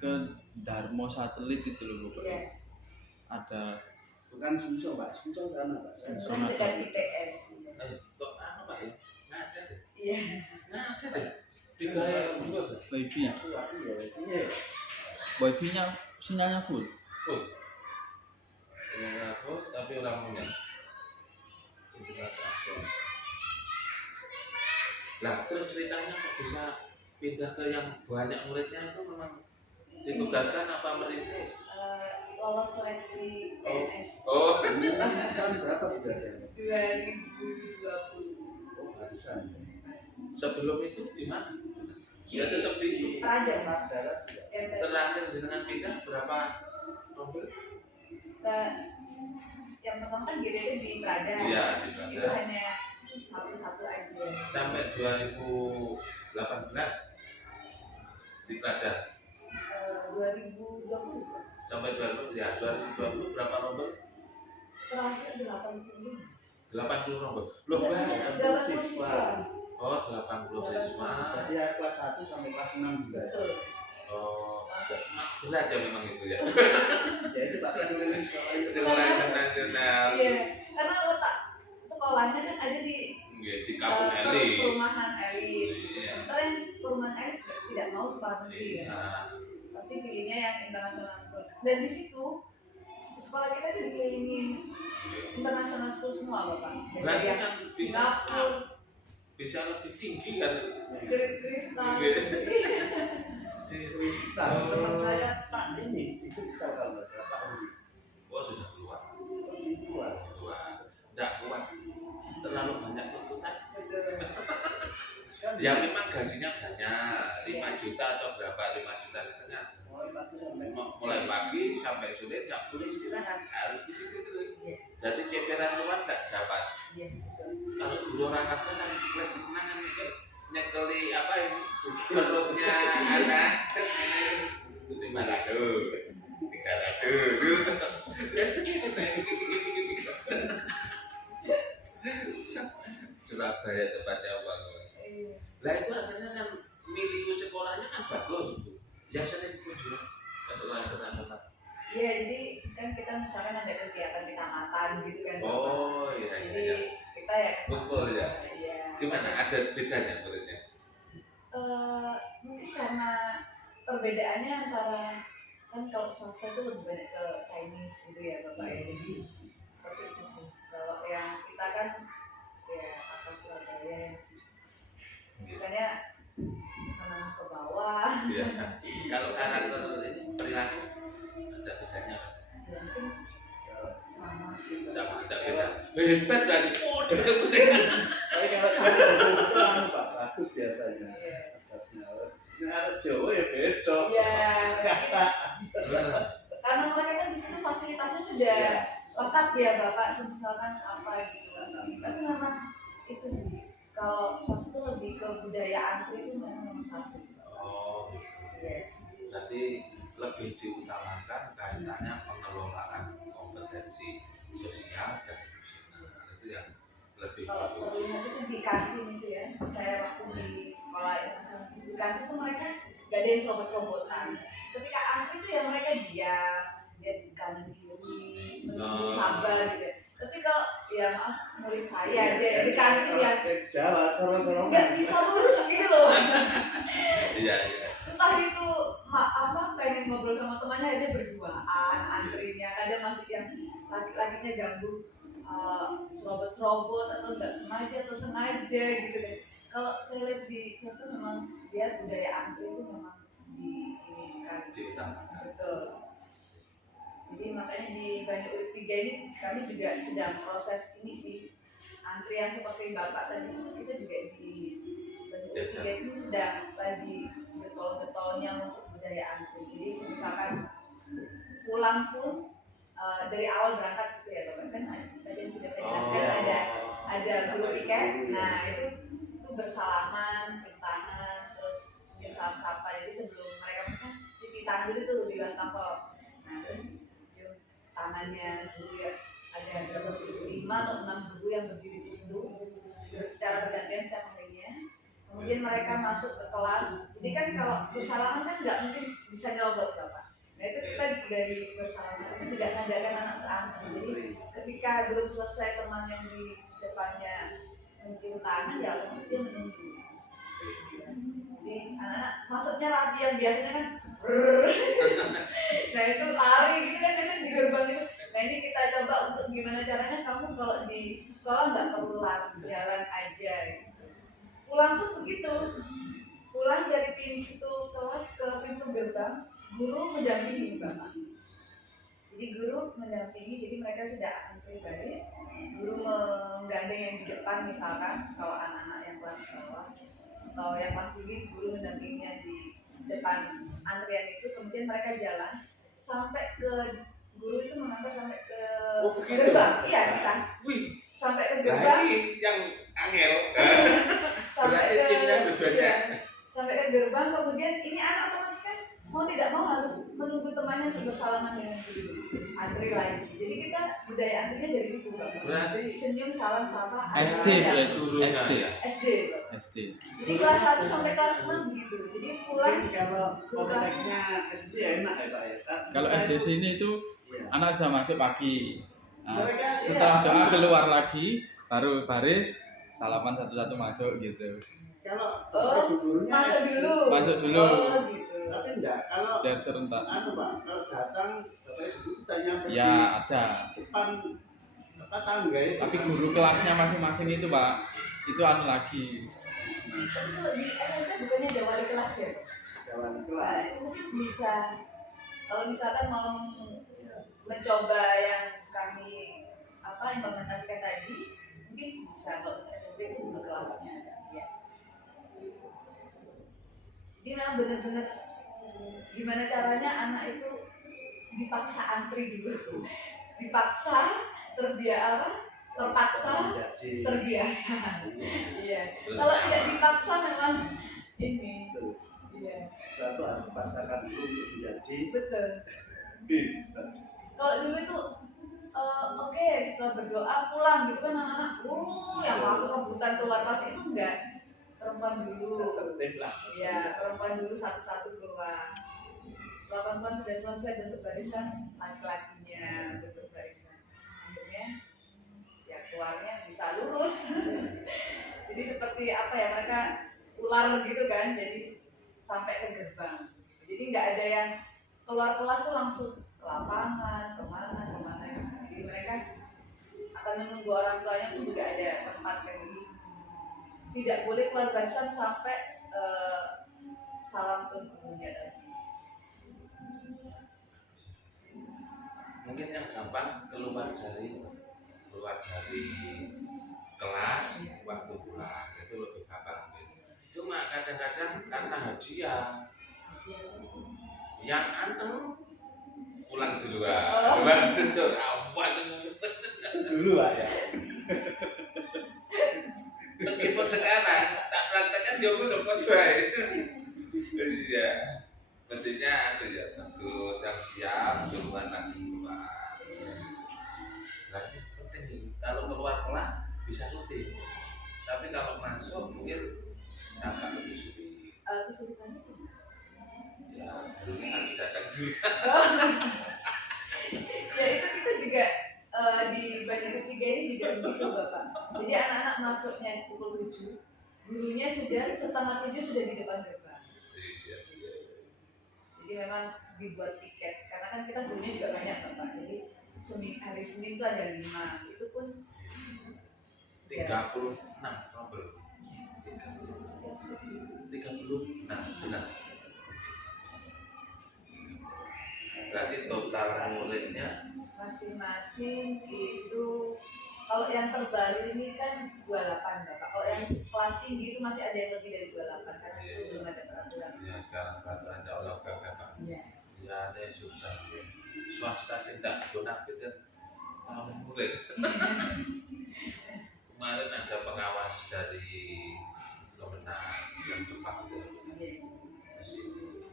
ke Darmo satelit itu loh Iya. pokoknya. Ada Bukan Sumsel Pak, Sumsel sana Pak. Itu kan dekat ITS. Kok anu Pak ya? Nggak ada deh. Iya. Nggak ada deh. Tiga yang dua deh. wifi, Aku ya, iya. wifi-nya sinyalnya full. Full. Yang aku tapi orang punya. Internet akses. Lah terus ceritanya kok bisa pindah ke yang banyak muridnya itu memang ditugaskan apa merintis? Lolos seleksi PNS Oh, Tahun berapa budaya? 2020. Oh, barusan. sebelum itu di mana? Ya tetap di Prada. Darat juga. Yang terakhir jenengan pindah berapa rombel? yang pertama kan GTT di Prada. Iya di Itu Prada. hanya satu aja. Sampai 2018 di Prada. 2020 Sampai 2020 ya 2020 berapa rombel? terakhir 80. 80 rombel. Loh Enggak, banyak. 80 siswa. Oh 80 siswa. Jadi ya kelas 1 sampai kelas 6 juga. Betul. Oh berat ya memang itu ya. Ya itu Pak keliling sekolah itu. Sekolah internasional. Iya, karena letak sekolahnya kan ada di Di kampung elit. perumahan elit. Iya. Sementara yang perumahan elit tidak mau sekolah negeri ya. Iya. Pasti pilihnya yang international school. Dan di situ sekolah kita itu dikelilingin international school semua Bapak. Dari Berarti yang kan bisa Singapura. bisa lebih tinggi kan. Kristal. Kristal, teman saya Pak ini di Kristal kalau nggak salah, Pak Uli. Oh sudah keluar. Di luar. Tidak kuat, terlalu banyak tuntutan. Betul. Ya memang gajinya banyak, 5 juta atau berapa, 5 juta setengah. Mulai pagi sampai sore tidak boleh istirahat, harus di situ terus. Iya. Jadi ceperan luar tidak dapat. Iya, betul. Kalau guru olahraga kan flash tenangan itu nyekeli apa ini perutnya anak cet ini 500, 300. Surabaya tempatnya bang. Lah itu akhirnya kan milih sekolahnya kan bagus tuh. Biasanya tujuan ke sekolah internasional. Iya, jadi kan kita misalkan ada kegiatan kecamatan gitu kan. Oh iya Jadi iya. kita ya Kumpul ya. Iya. Gimana? Ada bedanya menurutnya? Mungkin karena perbedaannya antara kan kalau swasta itu lebih banyak ke Chinese gitu ya Bapak ya. Jadi seperti itu sih. Kalau yang kita kan ya apa Surabaya makanya menengah ke bawah. Iya. Kalau karakter ini perilaku ada bedanya nggak? Ya mungkin sama sih. Sama ada beda. Hebat tadi. Oh, Tapi kalau itu anu Pak, bagus biasanya. Iya. Nah, ada Jawa ya beda. Iya. Kasak. Karena mereka kan di situ fasilitasnya sudah lengkap ya Bapak, misalkan apa gitu. Tapi memang itu sih. Kalau swasta itu lebih ke budaya antri itu memang nomor satu. Oh, Iya. berarti lebih diutamakan kaitannya pengelolaan kompetensi sosial dan emosional itu yang lebih Kalau bagus. terlihat itu di kantin itu ya, saya waktu di sekolah itu di kantin itu mereka gak ada yang serobot-serobotan. Ketika antri itu ya mereka diam, lihat di kanan kiri, menunggu sabar gitu. Tapi kalau ya maaf murid saya aja ya di kantin ya Jawa, Solo. nggak bisa lurus gitu loh. Iya iya. Entah itu apa pengen ngobrol sama temannya aja berduaan antrinya, kadang masih yang laki-lakinya ganggu serobot-serobot atau nggak sengaja atau sengaja gitu kan. Kalau saya lihat di swasta memang dia budaya antri itu memang di ini kan Diutamakan. betul. Jadi makanya di Banyu Urip 3 ini kami juga sedang proses ini sih antrian seperti Bapak tadi itu kita juga di Banyu Urip 3 ini sedang lagi getol-getolnya untuk budaya antri. Jadi misalkan pulang pun dari awal berangkat gitu ya Bapak kan tadi yang sudah saya jelaskan ada grup tiket. Nah itu bersalaman, cium tangan, terus senyum sapa-sapa. Jadi sebelum mereka kan cuci tangan dulu tuh di wastafel. Nah terus cium tangannya dulu ya, ada berapa guru, 5 atau 6 guru yang berdiri di situ secara bergantian setiap harinya. Kemudian mereka masuk ke kelas. Jadi kan kalau bersalaman kan nggak mungkin bisa nyerobot Bapak. Nah itu kita dari bersalaman itu tidak ngajarkan anak ke antri. Jadi ketika belum selesai teman yang di depannya mencium tangan ya otomatis dia menunggu. Jadi anak-anak masuknya rapi yang biasanya kan nah itu lari gitu kan biasanya di gerbang itu. Nah ini kita coba untuk gimana caranya kamu kalau di sekolah nggak perlu lari, jalan aja gitu. Pulang pun begitu, pulang dari pintu kelas ke pintu gerbang, guru mendampingi Bapak. Jadi guru mendampingi, jadi mereka sudah antri baris, guru menggandeng yang di depan misalkan kalau anak-anak yang kelas bawah atau yang kelas tinggi, guru mendampinginya di depan antrian itu, kemudian mereka jalan sampai ke guru itu mengantar sampai ke gerbang, iya kita sampai ke gerbang, yang angel, sampai ke iya, sampai ke gerbang, kemudian ini anak otomatis kan mau tidak mau harus menunggu temannya untuk bersalaman dengan guru, antri lagi. Jadi kita budaya antrinya dari situ Bapak. Berarti Senyum, salam, sapa. SD ada ya guru SD. SD. Bapak. SD. Jadi kelas 1 sampai kelas 6 begitu. Jadi pulang Kalau konteksnya SD enak ya Pak ya. Kalau SD sini itu Iya. anak sudah masuk pagi. Nah, Mereka, setelah iya, doa sama. keluar lagi, baru baris, salaman satu-satu masuk gitu. Kalau gurunya masuk dulu. Masuk dulu. Oh gitu. tapi enggak kalau Dan serentak. anu Pak, kalau datang Bapak Ibu kita nyampe Ya ada. di depan apa tangga itu. Tapi guru kelasnya masing-masing itu Pak itu anu lagi. Tapi kalau di SMP bukannya ada wali kelas ya? Jalan Nah, kelas. itu mungkin bisa kalau misalkan mau mencoba yang kami implementasikan tadi, mungkin bisa kalau untuk SMP itu berkelasnya ya. Jadi memang benar-benar gimana caranya anak itu dipaksa antri dulu, dipaksa terpaksa Menjadi terbiasa. Iya. Terus Kalau apa? tidak dipaksa memang ini. betul. Iya. Sesuatu harus dipaksakan dulu untuk menjadi Betul. bisa. Kalau dulu itu oke, setelah berdoa pulang gitu kan anak-anak, yang waktu rebutan keluar kelas itu enggak, perempuan dulu. Tertib lah. Ya, perempuan dulu satu-satu keluar. Setelah perempuan sudah selesai bentuk barisan, laki-lakinya bentuk barisan. Akhirnya ya keluarnya bisa lurus. Jadi seperti apa ya, mereka ular gitu kan, jadi sampai ke gerbang. Jadi nggak ada yang keluar kelas tuh langsung ke lapangan, kemana gitu. Jadi mereka akan menunggu orang tuanya pun juga ada tempat kayak gitu. Tidak boleh keluar barisan sampai salam ke gurunya tadi. Mungkin yang gampang keluar dari kelas waktu pulang itu lebih gampang. Cuma kadang-kadang karena hadiah yang anteng pulang duluan. Betul, awan. Dulu Pak ya. Meskipun sekarang tak praktekkan dia pun dapat baik. Iya, mestinya itu ya bagus yang siap duluan lagi keluar. Nah ini penting nih, kalau keluar kelas bisa rutin, tapi kalau masuk mungkin agak lebih sulit. Kesulitannya apa? Ya, gurunya harus datang dulu. Ya itu kita juga di Banjar Ketiga ini juga begitu Bapak. Jadi anak-anak masuknya pukul 7, gurunya sudah setengah 7 sudah di depan gerbang. Jadi memang dibuat piket, karena kan kita gurunya juga banyak Bapak. Jadi hari Senin itu ada 5, itu pun 36 nomor. 36 benar. Berarti total muridnya masing-masing itu kalau yang terbaru ini kan 28 Bapak. Kalau yang kelas tinggi itu masih ada yang lebih dari 28 karena itu belum ada peraturan. ya sekarang peraturan tak olah Bapak. Iya. Ya ini susah. Swasta sih tak bonafit kan tahun murid. Kemarin ada pengawas dari Kemenang yang tempat itu kesini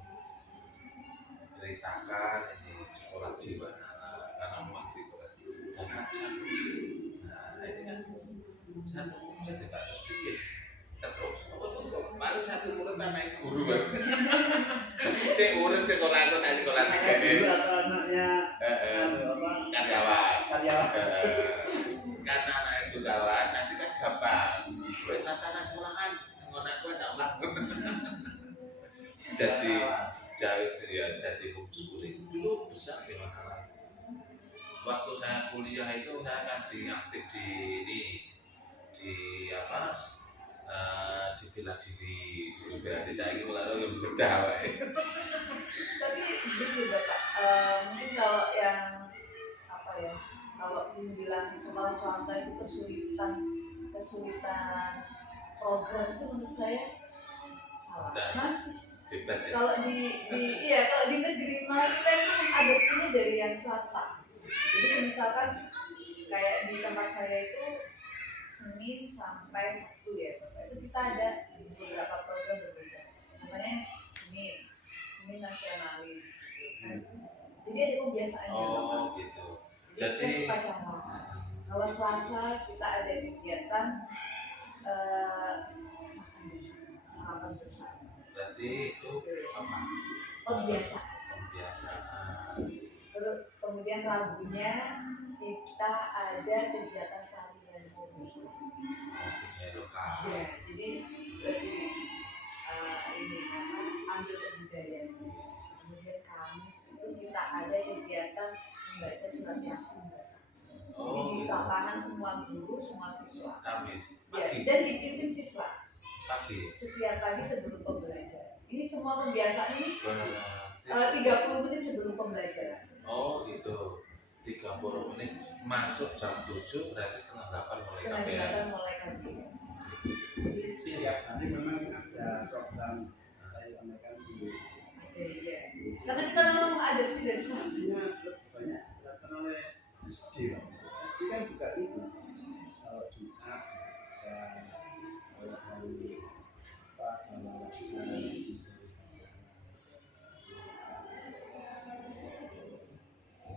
ceritakan ini sekolah jiwa karena memang di dapat satu. Nah ini kan satu murid tidak harus bikin terus untuk paling satu murid naik guru kan. Cek urip sekolah itu naik sekolah tiga Dulu atau anaknya karyawan. karyawan. Karena anak itu karyawan nanti kan gampang. Wes sasana sekolahan ngono aku tak mau. Jadi homeschooling dulu besar di mana lagi. Waktu saya kuliah itu saya kan diaktif di bela diri saya ini mulai yang bedah wae. Tapi gitu Bapak, mungkin kalau yang apa ya, kalau bilang sekolah swasta itu kesulitan program itu menurut saya salah. Nah, Bebas ya. kalau kalau di negeri malah kita itu adopsinya dari yang swasta. Jadi misalkan kayak di tempat saya itu Senin sampai Sabtu ya Bapak, itu kita ada beberapa program berbeda. Contohnya Senin nasionalis gitu kan. Jadi ada pembiasaannya Bapak. Oh gitu. Jadi Jadi upacara. Kalau Selasa kita ada kegiatan makan bersama, sarapan bersama. berarti itu apa? Pembiasaan. Terus kemudian Rabunya kita ada kegiatan tarian bersama. Budaya lokal. Ya, jadi lebih ini ambil kebudayaan. Kemudian Kamis itu kita ada kegiatan membaca surat Yasin bersama. Oh lapangan semua guru, semua siswa. Kamis Ya, pagi. dan dipimpin siswa Pagi. setiap pagi sebelum pembelajaran. Ini semua pembiasaan ini Berarti 30 menit sebelum pembelajaran. oh gitu. 30 menit masuk jam 7 berarti setengah 8 mulai Setengah KPR. 8 mulai KPR. Setiap hari memang ada program saya sampaikan dulu. Ada ya. Karena kita memang mengadopsi dari swasta. Pastinya lebih banyak dilakukan oleh SD. Pak. SD kan juga itu kalau Jumat dan kalau hari apa kalau hari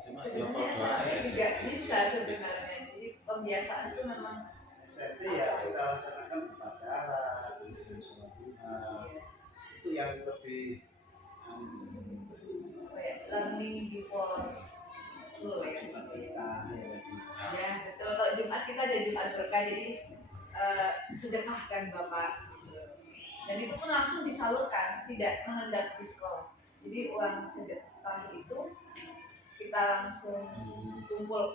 Cuma ya Sebenarnya apa SMP ya juga bisa sebenarnya. Jadi pembiasaan itu memang SMP ya kita laksanakan upacara, kemudian sholat duha, itu yang lebih apa ya, learning before school ya. Jumat berkah ya. Ya betul. Kalau Jumat kita ada Jumat berkah, jadi sedekahkan Bapak. Dan itu pun langsung disalurkan, tidak mengendap di sekolah. Jadi uang sedekah itu kita langsung kumpul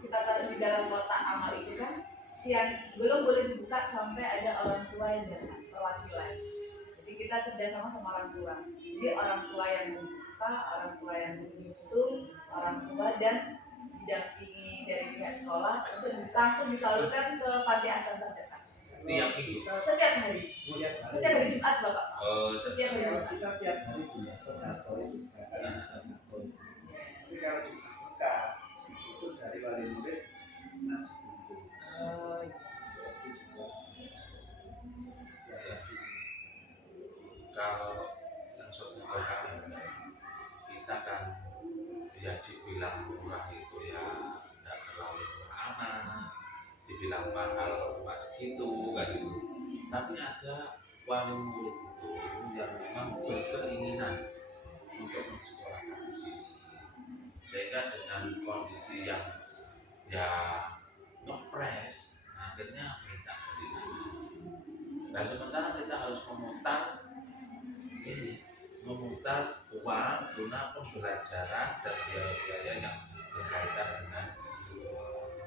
kita taruh di dalam kotak amal itu kan, siang belum boleh dibuka sampai ada orang tua yang datang perwakilan. Jadi kita kerjasama sama orang tua. Jadi orang tua yang membuka, orang tua yang menghitung, orang tua dan didampingi dari pihak sekolah itu langsung disalurkan ke panti asuhan terdekat. tiap minggu. Setiap hari Jumat Bapak. Setiap hari Kalau Jumat. kita tiap hari punya sodako itu, sodako itu. Tapi kalau Jumat buka itu dari wali murid nasi bungkus. SD juga. Ya, Kalau yang sedekah kami kita kan ya dibilang murah itu ya tidak terlalu murah amat, dibilang mahal cuma segitu kan gitu. Tapi ada wali murid itu yang memang berkeinginan untuk mensekolahkan di sini, sehingga dengan kondisi yang ya ngepres akhirnya minta keringanan. Nah sementara kita harus memutar uang guna pembelajaran dan biaya-biaya yang berkaitan dengan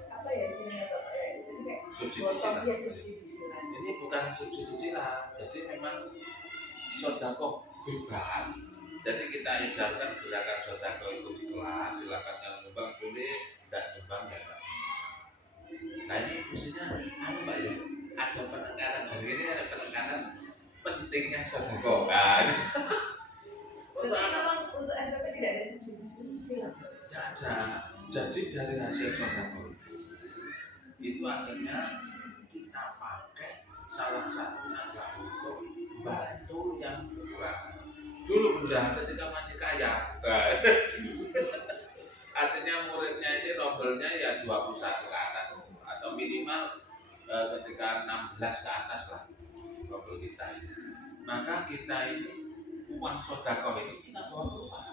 Apa ya jadinya Bapak ya? Itu kayak subsidi botol silang. ya subsidi silang. Ini bukan subsidi silang, jadi memang sodako bebas. Jadi kita edarkan gerakan sodako itu di kelas, silakan yang nyumbang boleh, tidak nyumbang ya Pak. Nah ini mestinya Pak ya, ada penekanan hari ini, ada penekanan pentingnya sodako kan. Tapi memang untuk SPP tidak ada subsidi silang. Tidak ada. Jadi dari hasil sodako itu akhirnya kita pakai salah satunya adalah untuk bantu yang kekurangan. Dulu Bunda ketika masih kaya, artinya muridnya ini rombelnya ya 21 ke atas atau minimal ketika 16 ke atas lah rombel kita ini. Maka kita ini uang sodako ini kita bawa ke rumah.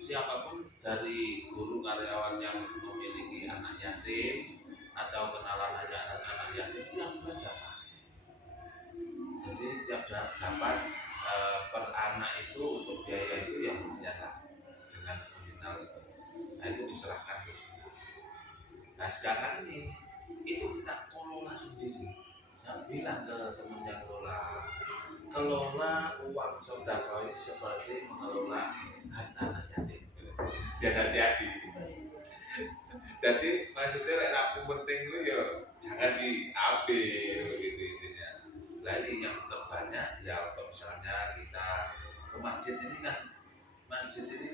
Siapapun dari guru karyawan yang memiliki anak yatim atau kenalan anak yatim tiap bulan dapat. Jadi tiap dapat per anak itu untuk biaya itu yang lumayan lah dengan nominal itu. Nah itu diserahkan ke kita. Nah sekarang ini itu kita kelola sendiri. Saya bilang ke teman yang kelola uang sodako ini seperti mengelola harta anak yatim. Biar hati-hati. Jadi maksudnya aku penting itu ya jangan diambil begitu intinya. Nah ini yang terbanyak ya untuk misalnya kita ke masjid ini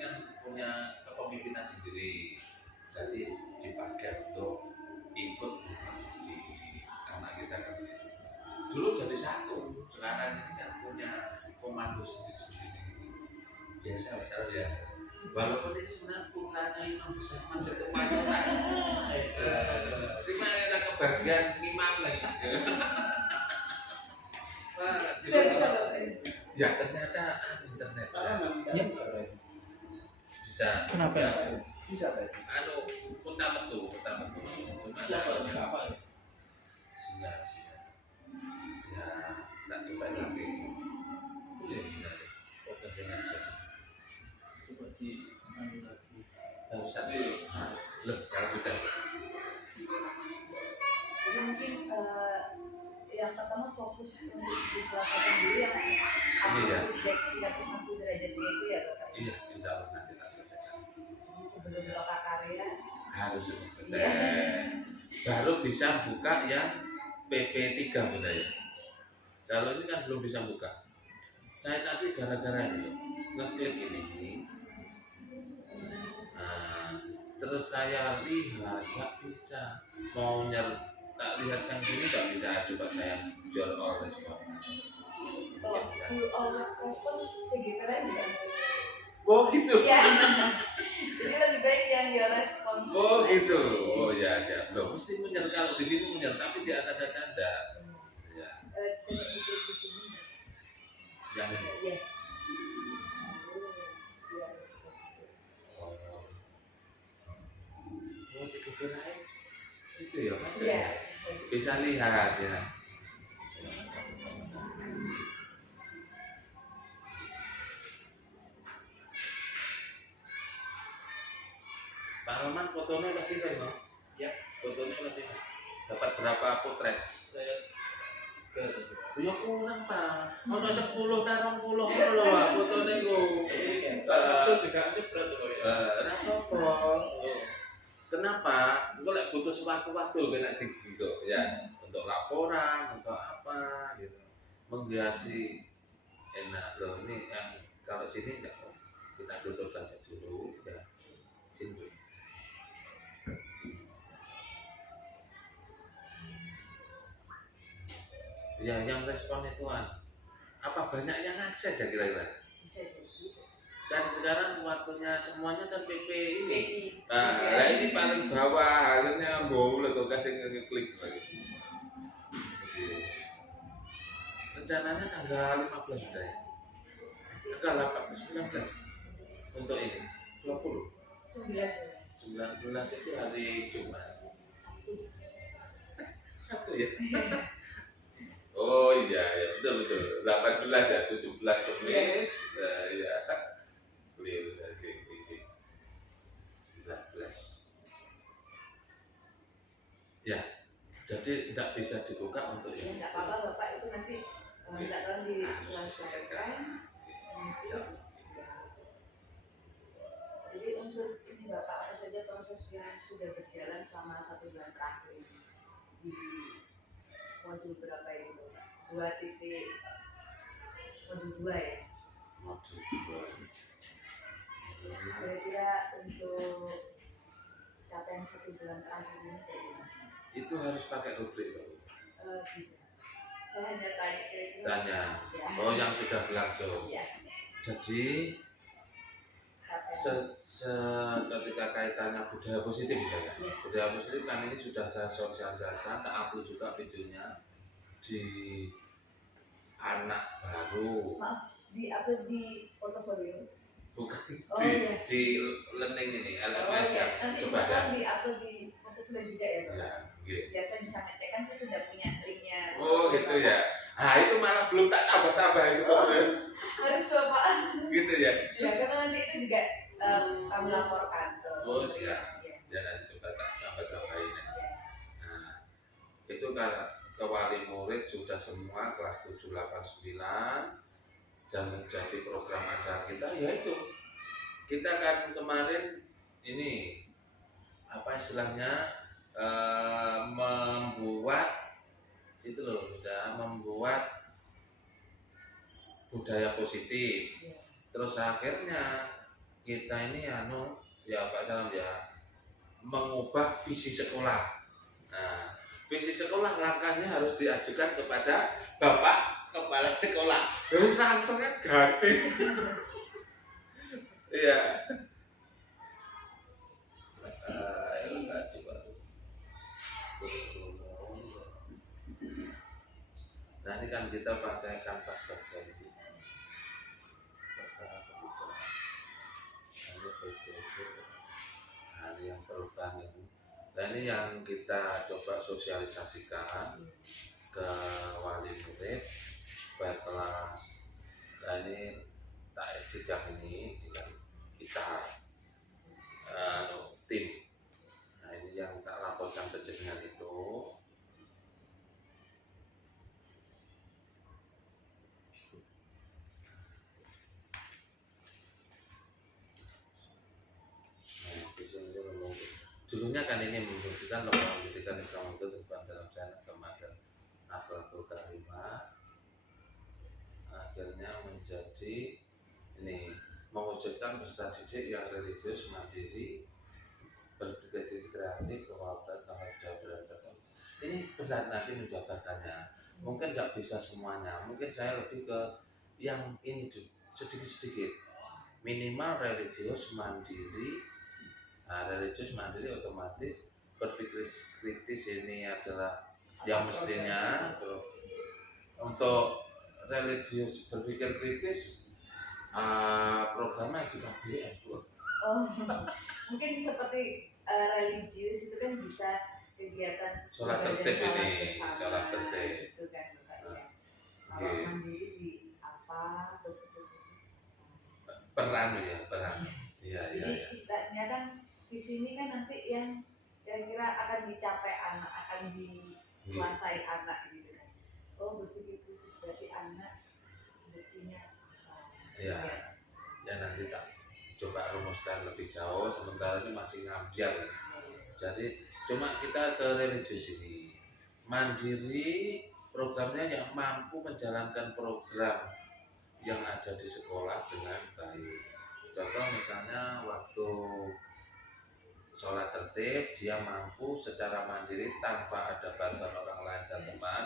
kan punya kepemimpinan sendiri. Jadi dipakai untuk ikut buka masjid karena kita kan di situ. Dulu jadi satu, sekarang ini kan punya komando sendiri. Biasa misalnya ya. Walaupun ini sebenarnya putranya imam besar masjid Kemayoran. Terima ada kebagian imam lagi. Ya ternyata internet ya. bisa. Kenapa ya? Bisa Pak. Punta betul. Cuma Siapa ya? sinyal. Ya, tak coba lagi. Boleh sinyal. Oke, jangan bisa. Coba di anu lagi. Baru satu. Belum sekarang sudah. fokus untuk diselesaikan dulu yang Ini ya. feedback 360 derajat itu ya Bapak. Iya, insya Allah nanti tak selesaikan. Jadi sebelum Bapak karya Harus sudah selesai. Iya. Baru bisa buka yang PP3 Bunda ya. Kalau ini kan belum bisa buka. Saya tadi gara-gara ini loh, ngeklik ini. Nah, terus saya lihat nggak bisa. Mau tak lihat yang sini nggak bisa. Coba saya jual all respon. kalau full all respon CGT lain juga bisa. Oh gitu. Iya. Jadi lebih baik yang your response. Oh gitu. Oh ya siap. Loh, mesti munyer kalau di sini munyer, tapi di atas saja enggak. Ya, Coba diklik di sini. yang ini. Iya. Oh, oh CGP lain. Itu ya Mas. Iya. Bisa lihat ya. Pak Roman fotonya udah kita ya? Ya. Fotonya udah kita. Dapat berapa potret? Saya ke tadi. Ya kurang Pak. Ono 10 tarong 10 ngono lho Pak fotone ku. Samsul juga nyebret loh ya. Ora apa-apa. Kenapa? Engko lek butuh sewaktu-waktu kena gitu ya. Untuk laporan, untuk apa gitu. Menghiasi enak loh ini yang kalau sini enggak kita tutup saja dulu ya. Sini. Ya, yang respon itu apa banyak yang akses ya kira-kira? Bisa. Kan sekarang waktunya semuanya kan PP ini. PI. Nah, ini paling bawah akhirnya bau tuh kasih ngeklik lagi. Jadi, rencananya tanggal 15 sudah ya. Tanggal 19 untuk ini 20. 19 itu hari Jumat. Satu ya. Oh iya ya betul 18 ya 17 Kamis ya clear lagi 19 ya jadi tidak bisa dibuka untuk Ya ini. nggak apa-apa Bapak itu nanti nggak tahu diselesaikan. Nanti ya. Jadi untuk ini Bapak apa saja proses yang sudah berjalan selama 1 bulan terakhir ini di modul berapa ini Bapak? 2 titik modul 2 ya. Modul 2. Kira-kira untuk capaian 1 bulan terakhir ini kayak gimana? Itu harus pakai rubrik Pak. Tidak. Saya hanya tanya kira-kira. Tanya. Ya. Oh yang sudah berlangsung. Iya. Jadi ketika kaitannya budaya positif ya. Budaya positif kan ini sudah saya sosialisasikan, tak upload juga videonya di anak baru. Maaf, di-upload di portofolio. Bukan Oh, di, iya. di learning ini LMS Oh, iya. yang Nanti sebagai Bapak di-upload di portofolio juga ya Bapak? ya, gitu. Biar saya bisa ngecek kan saya sudah punya linknya. Oh gitu ya. Ah itu malah belum tak tambah-tambah itu. Harus Bapak. Gitu ya. Ya karena nanti itu juga kami laporkan ke. Oh siap. Ya. Ya nanti coba tak tambah-tambahin. Ya. Nah, itu kalau ke wali murid sudah semua kelas 7, 8, 9 dan menjadi program andalan kita yaitu kita kan kemarin ini apa istilahnya membuat itu loh sudah membuat budaya positif. Ya. Terus akhirnya kita ini ya Pak Salam ya mengubah visi sekolah. Nah, visi sekolah langkahnya harus diajukan kepada Bapak Kepala Sekolah. Terus langsung kan ganti. Iya. Nah ini kan kita pakai kanvas baja ini. Nah, ini yang perubahan ini. Nah ini yang kita coba sosialisasikan ke wali murid baik kelas. Nah ini tak edit yang ini yang kita tim. Nah ini yang tak laporkan ke jenengan itu. tentunya kan ini membuktikan lembaga pendidikan Islam itu terban dalam syariat agama dan akhlakul karimah akhirnya menjadi ini mewujudkan peserta didik yang religius, mandiri, berpikir kreatif, berwawasan, tanggung jawab dan ini berat nanti menjabarkannya. Mungkin nggak bisa semuanya. Mungkin saya lebih ke yang ini sedikit-sedikit. Minimal religius, mandiri. Nah, religius, mandiri otomatis berpikir kritis ini adalah yang mestinya. Untuk religius berpikir kritis programnya juga BM. Oh, mungkin seperti religius itu kan bisa kegiatan Sholat ibadah tertib ini, bersama, sholat tertib. gitu kan Bapak ya. Kalau Oke. mandiri di apa berpikir Peran ya, peran. Iya, iya, jadi iya. istilahnya kan visi ini kan nanti yang kira-kira akan dicapai anak, akan dikuasai anak gitu kan. Oh, berpikir kritis berarti anak buktinya Iya. Ya nanti tak coba rumuskan lebih jauh, sementara ini masih ngambiar. Jadi cuma kita ke religius ini mandiri, programnya yang mampu menjalankan program yang ada di sekolah dengan baik. Contoh misalnya waktu sholat tertib, dia mampu secara mandiri tanpa ada bantuan orang lain dan teman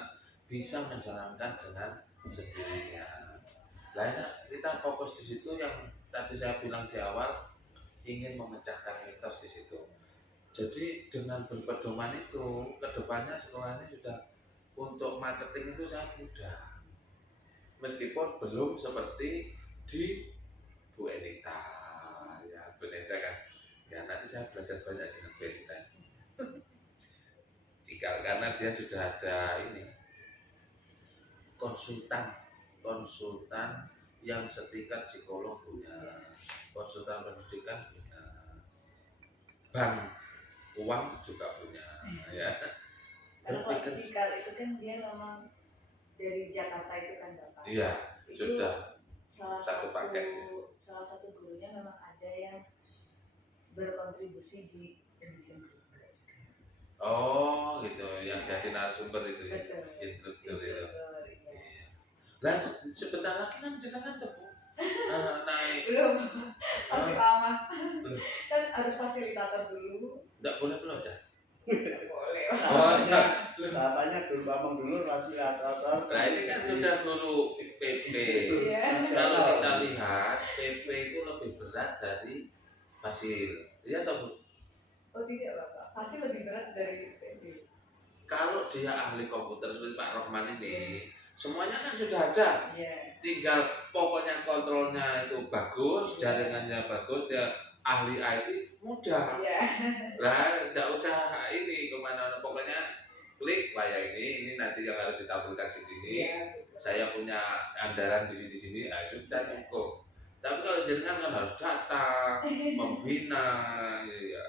bisa menjalankan dengan sendirinya. Lainnya kita fokus di situ yang tadi saya bilang di awal, ingin memecahkan mitos di situ. Jadi dengan berpedoman itu kedepannya sekolah ini sudah untuk marketing itu sangat mudah. Meskipun belum seperti di Bu Enita, ya Bu Enita kan, ya nanti saya belajar banyak dengan Bu Enita. Jika karena dia sudah ada ini konsultan yang setingkat psikolog punya, konsultan pendidikan punya, bank uang juga punya, ya. Karena kalau Berpikir, fisikal itu kan dia memang dari Jakarta itu kan Bapak. iya Itu sudah salah satu paket, ya. salah satu gurunya memang ada yang berkontribusi di pendidikan guru juga. Oh gitu, yang jadi narasumber itu ya, Betul. instruktur itu. Instruktur, iya. Iya. Lah sebentar lagi kan jangan tuh naik. Belum, masih lama. Belum. Kan harus fasilitator dulu. Nggak boleh peloncat. Boleh. Oh, Bapaknya belum ngomong dulu fasilitator. nah ini kan sudah guru PP. Iya. Kalau kita lihat PP itu lebih berat dari fasil. Iya atau Bu? Oh tidak Bapak, fasil lebih berat dari PB. Kalau dia ahli komputer seperti Pak Rohman ini, semuanya kan sudah ada. Iya. Tinggal pokoknya kontrolnya itu bagus, jaringannya bagus, dia ahli IT mudah. Iya. Lah nggak usah ini kemana-mana, pokoknya klik layar ini nanti yang harus ditampilkan di sini. Iya. Saya punya andalan di sini, sudah cukup. Tapi kalau jenengan kan harus datang, membina, ya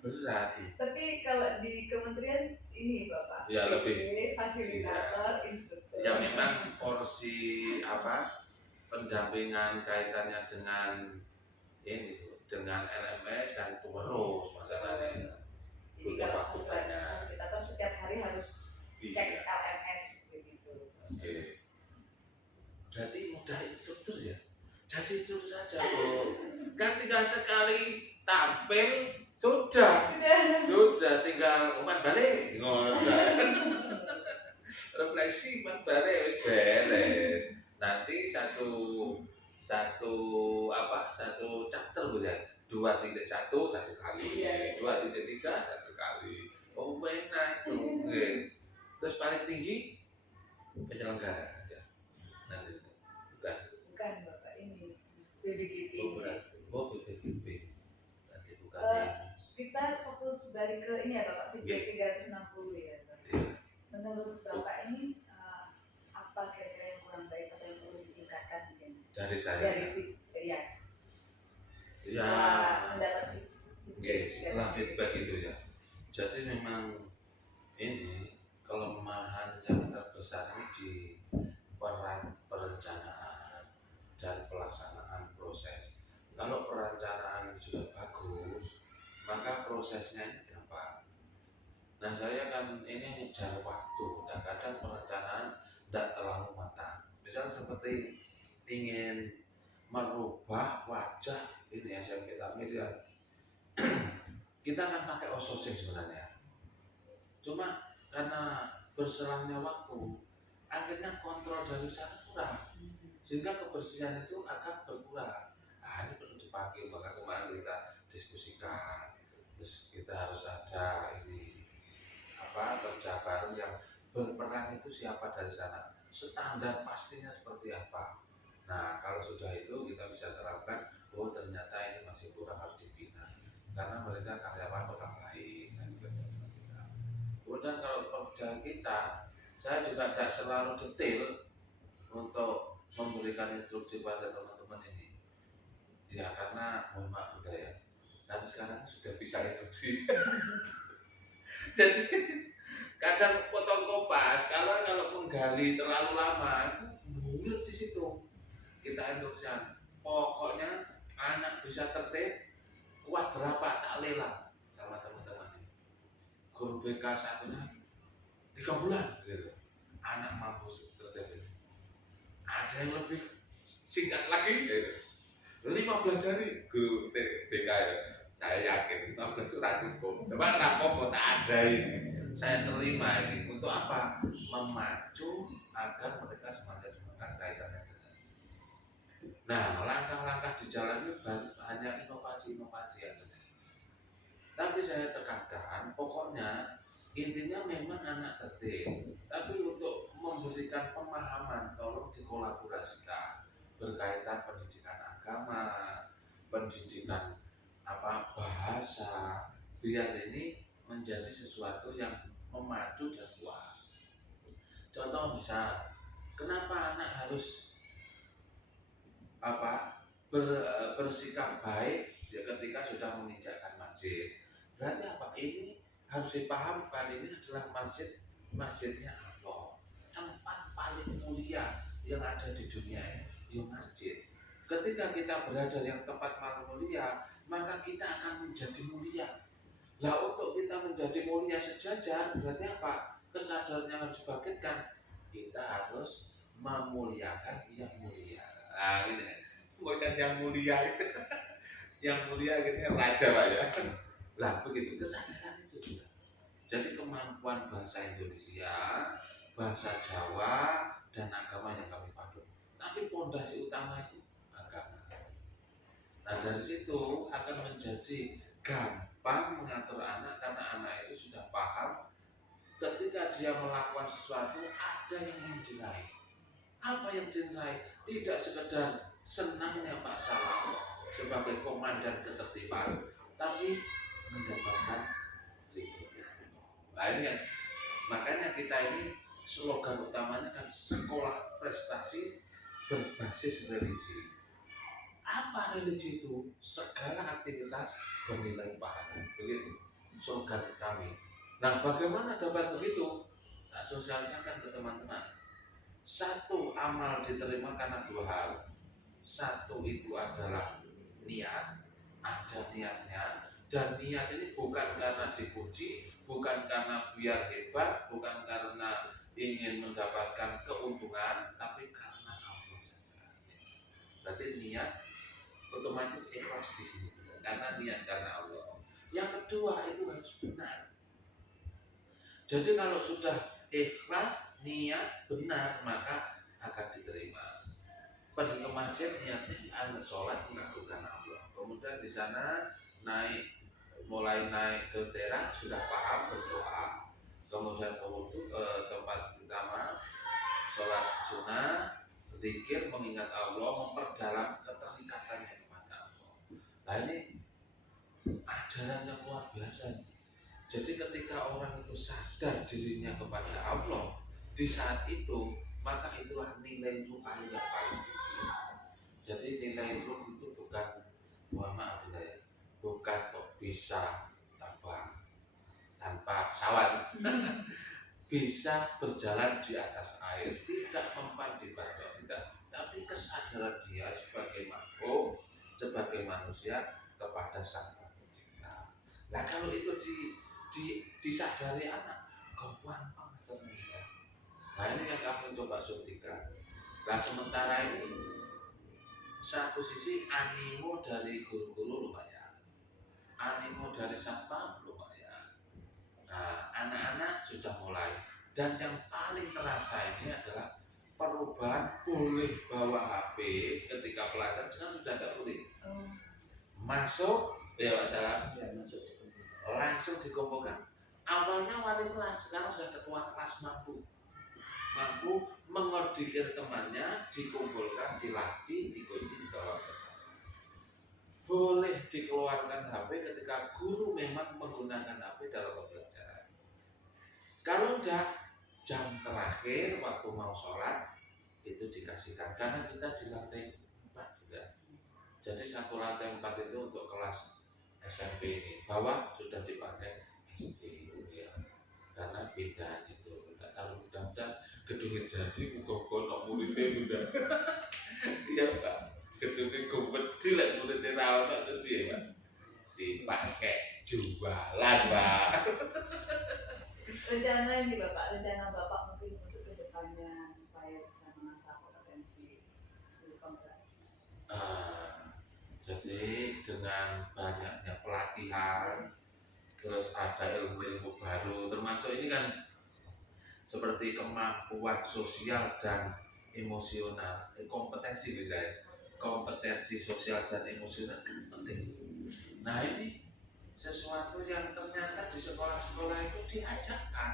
berat. Tapi kalau di kementerian ini Bapak, Ya, lebih. fasilitator, instruktur. Ya memang porsi apa pendampingan kaitannya dengan ini dengan LMS kan terus masalahnya. Jadi Butuh kalau waktu banyak. fasilitator setiap hari harus cek Iya. LMS begitu. Oke. Berarti mudah instruktur ya. Jadi itu saja Bu. Kan tinggal sekali tampil sudah. Sudah tinggal umpan balik. Ngono. Refleksi umpan balik wis beres. Nanti satu chapter Bu ya. 2.1 satu kali, Iya. 2.3 satu kali. Oh enak itu. Oke. Terus paling tinggi penyelenggara ya. Nanti bukan. Bukan Bapak ini BBGP. Oh berarti. Oh BPGP. Nanti bukan Eh, ini. Kita fokus balik ke ini ya Bapak, feedback 360 ya Bapak. Iya. Menurut Bapak ini apa kira-kira yang kurang baik atau yang perlu ditingkatkan mungkin Dari dari saya. ya Ya. setelah mendapat Oke, setelah feedback itu ya. Jadi memang ini kelemahan yang terbesar ini di perencanaan dan pelaksanaan proses. Kalau perencanaan sudah bagus, maka prosesnya ini gampang. Nah saya kan ini ngejar waktu dan kadang perencanaan tidak terlalu matang. Misal seperti ingin merubah wajah ini SMK Tamir ya, kita kan pakai outsourcing sebenarnya. Cuma karena berselangnya waktu, akhirnya kontrol dari sana kurang, sehingga kebersihan itu agak berkurang. Ah ini perlu dipakai, maka kemarin kita diskusikan. Terus kita harus ada ini apa kerja bareng yang berperan itu siapa dari sana, standar pastinya seperti apa. Nah kalau sudah itu kita bisa terapkan, oh ternyata ini masih kurang, harus dibina karena mereka karyawan orang lain. Nah, itu benar kita. Kemudian kalau pekerjaan kita, saya juga tidak selalu detail untuk memberikan instruksi pada teman-teman ini. Ya karena mohon maaf budaya, dan sekarang sudah bisa instruksi. Jadi kadang potong kompas, kalau menggali terlalu lama itu bulat di situ. Kita instruksikan, pokoknya anak bisa tertib, kuat berapa tak lelang sama teman-teman. Guru BK satunya 3 bulan gitu. Anak mampu tertib. Ada yang lebih singkat lagi gitu. 15 hari guru BK ya. Saya yakin 15 surat cukup. Coba rapopo tak ada ini. Saya terima ini untuk apa? Memacu agar mereka semangat kaitannya dengan. Nah, langkah-langkah di jalan itu hanya inovasi-inovasi ya. Tapi saya tekankan, pokoknya intinya memang anak tertib. Tapi untuk memberikan pemahaman, tolong dikolaborasikan berkaitan pendidikan agama, pendidikan apa bahasa, biar ini menjadi sesuatu yang memadu dan kuat. Contoh misal, kenapa anak harus bersikap baik ya ketika sudah menginjakkan masjid? Berarti apa? Ini harus dipahamkan, ini adalah masjidnya Allah, tempat paling mulia yang ada di dunia ini, ya masjid. Ketika kita berada yang tempat paling mulia, maka kita akan menjadi mulia. Lah untuk kita menjadi mulia sejajar, berarti apa? Kesadaran yang harus dibangkitkan, kita harus memuliakan yang mulia. Nah ini, bukan yang mulia itu, yang mulia gitu kan raja Pak ya. Lah begitu kesadaran itu juga. Jadi kemampuan bahasa Indonesia, bahasa Jawa, dan agama yang kami padu. Tapi pondasi utama itu agama. Nah dari situ akan menjadi gampang mengatur anak karena anak itu sudah paham ketika dia melakukan sesuatu ada yang ingin diraih. Apa yang diraih? Tidak sekedar senangnya Pak Salam sebagai komandan ketertiban, tapi mendapatkan ridhonya. Nah ini kan, makanya kita ini slogan utamanya kan sekolah prestasi berbasis religi. Apa religi itu? Segala aktivitas bernilai pahala. Begitu slogan kami. Nah bagaimana dapat begitu? Tak sosialisasikan ke teman-teman. Satu, amal diterima karena 2 hal. Satu itu adalah niat, ada niatnya, dan niat ini bukan karena dipuji, bukan karena biar hebat, bukan karena ingin mendapatkan keuntungan, tapi karena Allah saja. Berarti niat otomatis ikhlas di sini, karena niat karena Allah. Yang kedua itu harus benar. Jadi kalau sudah ikhlas, niat benar, maka akan diterima. Pergi ke masjid niatnya sholat mengagungkan Allah. Kemudian di sana mulai naik ke teras sudah paham berdoa. Kemudian ke tempat utama sholat sunnah, zikir, mengingat Allah, memperdalam keterikatannya kepada Allah. Nah ini ajaran yang luar biasa. Jadi ketika orang itu sadar dirinya kepada Allah di saat itu, maka itulah nilai ruhani yang paling tinggi. Jadi nilai ruh itu bukan, mohon maaf ya, bukan kok bisa terbang tanpa pesawat, bisa berjalan di atas air, tidak mempan di batu, tidak, tapi kesadaran dia sebagai makhluk, sebagai manusia kepada Sang Pencipta. Nah kalau itu disadari anak, kok gampang atau enggak. Nah ini yang kami coba suntikan. Nah sementara ini satu sisi animo dari guru-guru lumayan, animo dari satpam lumayan. Nah anak-anak sudah mulai, dan yang paling terasa ini adalah perubahan boleh bawa HP ketika pelajaran. Sekarang sudah tidak boleh masuk ya Pak Salam, Ya, masuk. langsung dikumpulkan. Awalnya wali kelas, sekarang sudah ketua kelas mampu mengorder temannya, dikumpulkan, dilaci, dikunci, dibawa ke kamar. Boleh dikeluarkan HP ketika guru memang menggunakan HP dalam pembelajaran. Kalau udah jam terakhir waktu mau sholat itu dikasihkan, karena kita di lantai 4 juga. Jadi satu lantai 4 itu untuk kelas SMP ini, bawah sudah dipakai SD ya. Karena beda itu, nggak tahu mudah-mudahan gedungnya jadi muka-muka nok muridnya udah. Iya Pak, gedungnya gede lah muridnya rawat terus ya Pak. Dipakai jualan Pak. Rencana ini rencana Bapak mungkin untuk kedepannya supaya bisa mengasah kompetensi guru penggerak. Jadi dengan banyaknya pelatihan, terus ada ilmu-ilmu baru, termasuk ini kan seperti kemampuan sosial dan emosional, kompetensi gitu ya. Kompetensi sosial dan emosional kan penting. Nah ini sesuatu yang ternyata di sekolah-sekolah itu diajarkan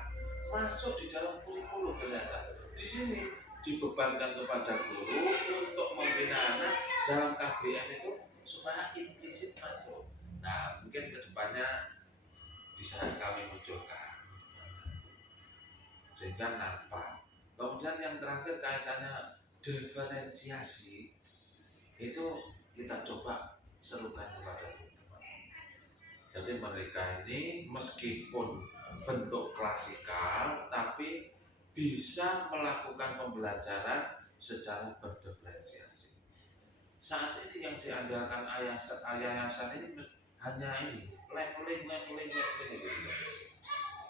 masuk di dalam kurikulum ternyata. Di sini dibebankan kepada guru untuk membina anak dalam KBM itu supaya implisit masuk. Nah mungkin kedepannya bisa kami munculkan sehingga nampak. Kemudian yang terakhir kaitannya diferensiasi itu kita coba serukan kepada teman-teman. Jadi mereka ini meskipun bentuk klasikal tapi bisa melakukan pembelajaran secara berdiferensiasi. Saat ini yang diandalkan yayasan ini hanya ini leveling gitu.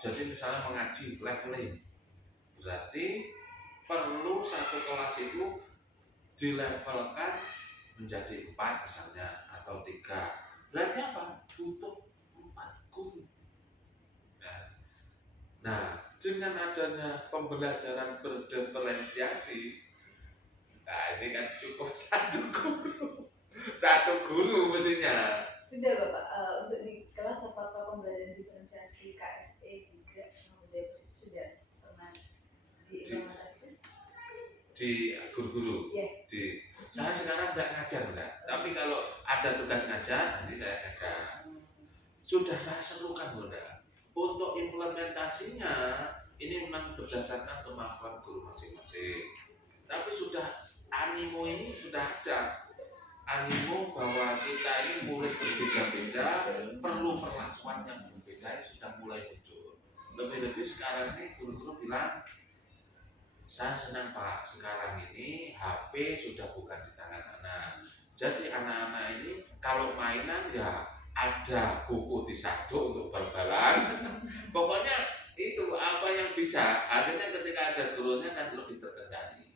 Jadi misalnya mengaji leveling, berarti perlu satu kelas itu dilevelkan menjadi 4 misalnya atau 3. Berarti apa? Butuh 4 guru. Nah, dengan adanya pembelajaran berdiferensiasi, nah ini kan cukup satu guru mestinya. Sudah Bapak, untuk di kelas apakah pembelajaran diferensiasi KSE juga budaya positif sudah pernah diimplementasikan? Di guru-guru? Yeah. Saya sekarang tidak ngajar enggak, tapi kalau ada tugas ngajar, nanti saya ngajar. Sudah saya serukan Bunda. Untuk implementasinya ini memang berdasarkan kemampuan guru masing-masing. Tapi sudah animo ini sudah ada. Animo bahwa kita ini murid berbeda-beda, perlu perlakuan yang berbeda sudah mulai muncul. Lebih-lebih sekarang ini guru-guru bilang, saya senang Pak, sekarang ini HP sudah bukan di tangan anak. Jadi anak-anak ini kalau mainan ya ada buku disado untuk bal-balan. Pokoknya itu apa yang bisa. Akhirnya ketika ada gurunya kan lebih terkendali.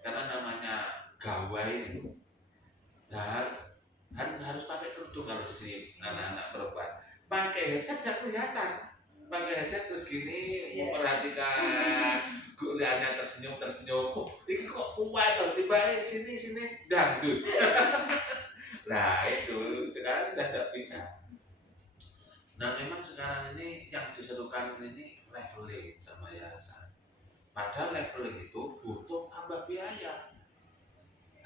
Karena namanya gawai itu. Nah, harus pakai kerudung kalau di sini anak-anak perempuan. Pakai headset tidak kelihatan. Pakai headset terus gini memperhatikan gurunya tersenyum. Oh, ini kok kuat loh, tiba sini dangdut. Nah itu sekarang udah tidak bisa. Nah memang sekarang ini yang diserukan ini leveling sama yayasan. Padahal leveling itu butuh tambah biaya.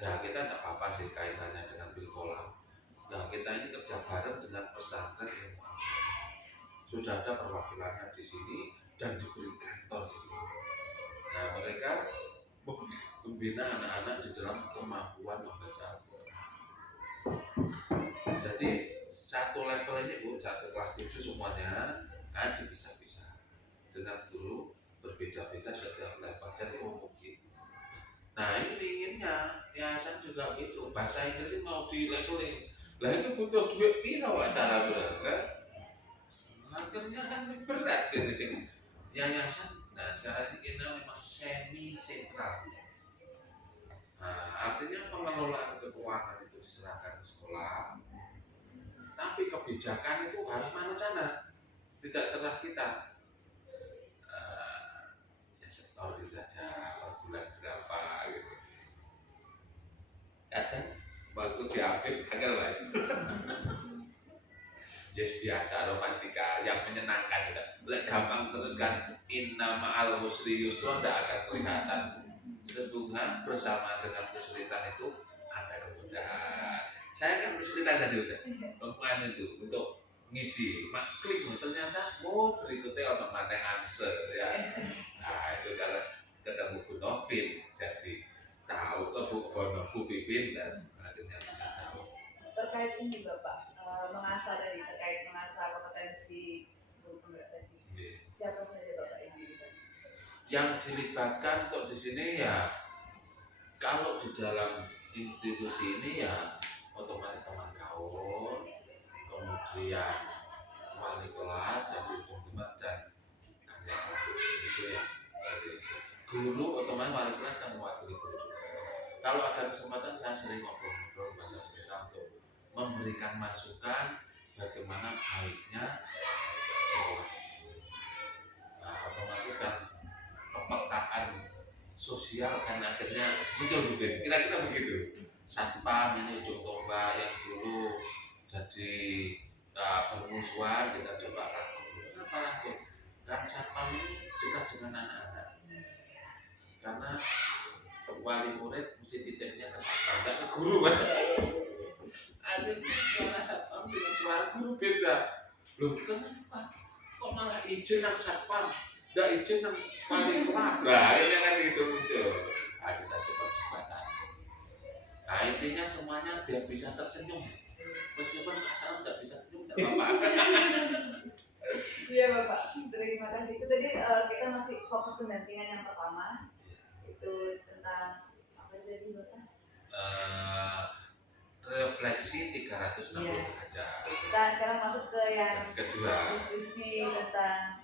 Nah kita tidak apa-apa sih kaitannya dengan Bilkolam. Nah kita ini kerja bareng dengan pesantren ilmu agama. Sudah ada perwakilannya di sini dan diberi kantor di sini. Nah mereka membina anak-anak di dalam kemampuan membaca Al-Quran. Jadi satu level ini Bu, satu kelas 7 semuanya ada bisa-bisa dengan guru berbeda-beda setiap level. Jadi mungkin. Nah ini inginnya yayasan juga gitu. Bahasa Inggris mau di leveling. Lah itu butuh duit piro Pak salah berarti? akhirnya kan berat gitu sih yayasan. Nah sekarang ini kita memang semi sentral. Nah, artinya pengelolaan keuangan itu diserahkan ke sekolah, tapi kebijakan itu harus manucana, tidak serah kita. Ya setor itu saja per bulan berapa gitu. Kadang waktu diambil agak lain. Yes, biasa romantika yang menyenangkan gitu. Gampang terus kan inna ma'al usri yusra tidak akan kelihatan. Sesungguhnya bersama dengan kesulitan itu ada kemudahan. Saya kan kesulitan tadi udah mempunyai itu untuk ngisi, klik ternyata berikutnya untuk mana answer ya. Nah itu kalau ketemu Bu Novin jadi tahu Bu Vivin dan akhirnya bisa tahu. Terkait ini Bapak, mengasah tadi terkait mengasah kompetensi guru penggerak tadi. Siapa saja Bapak yang dilibatkan? Yang dilibatkan untuk di sini ya kalau di dalam institusi ini ya otomatis teman gaul, kemudian wali kelas yang dihitung dan karyawan itu ya. Jadi guru otomatis wali kelas kan mewakili guru juga. Kalau ada kesempatan saya sering ngobrol-ngobrol dengan mereka untuk memberikan masukan bagaimana baiknya sekolah. Nah, otomatis kan kepekaan sosial kan akhirnya muncul begitu. Kira-kira begitu. Satpam ini ujung tombak yang dulu jadi permusuhan kita coba rangkul. Kenapa rangkul? Karena satpam ini dekat dengan anak-anak. Karena wali murid mesti titipnya ke satpam, tidak ke guru kan. Akhirnya suara satpam dengan suara guru beda. Loh kenapa? Kok malah izin yang satpam? Nggak izin yang wali kelas. Nah akhirnya kan itu muncul. Nah kita coba tanya. Nah intinya semuanya biar bisa tersenyum. Meskipun asal nggak bisa senyum nggak apa-apa. Iya Bapak, terima kasih. Itu tadi kita masih fokus pendampingan yang pertama. Itu tentang apa tadi Bapak? Refleksi 360 derajat. Kita sekarang masuk ke yang kedua. Diskusi tentang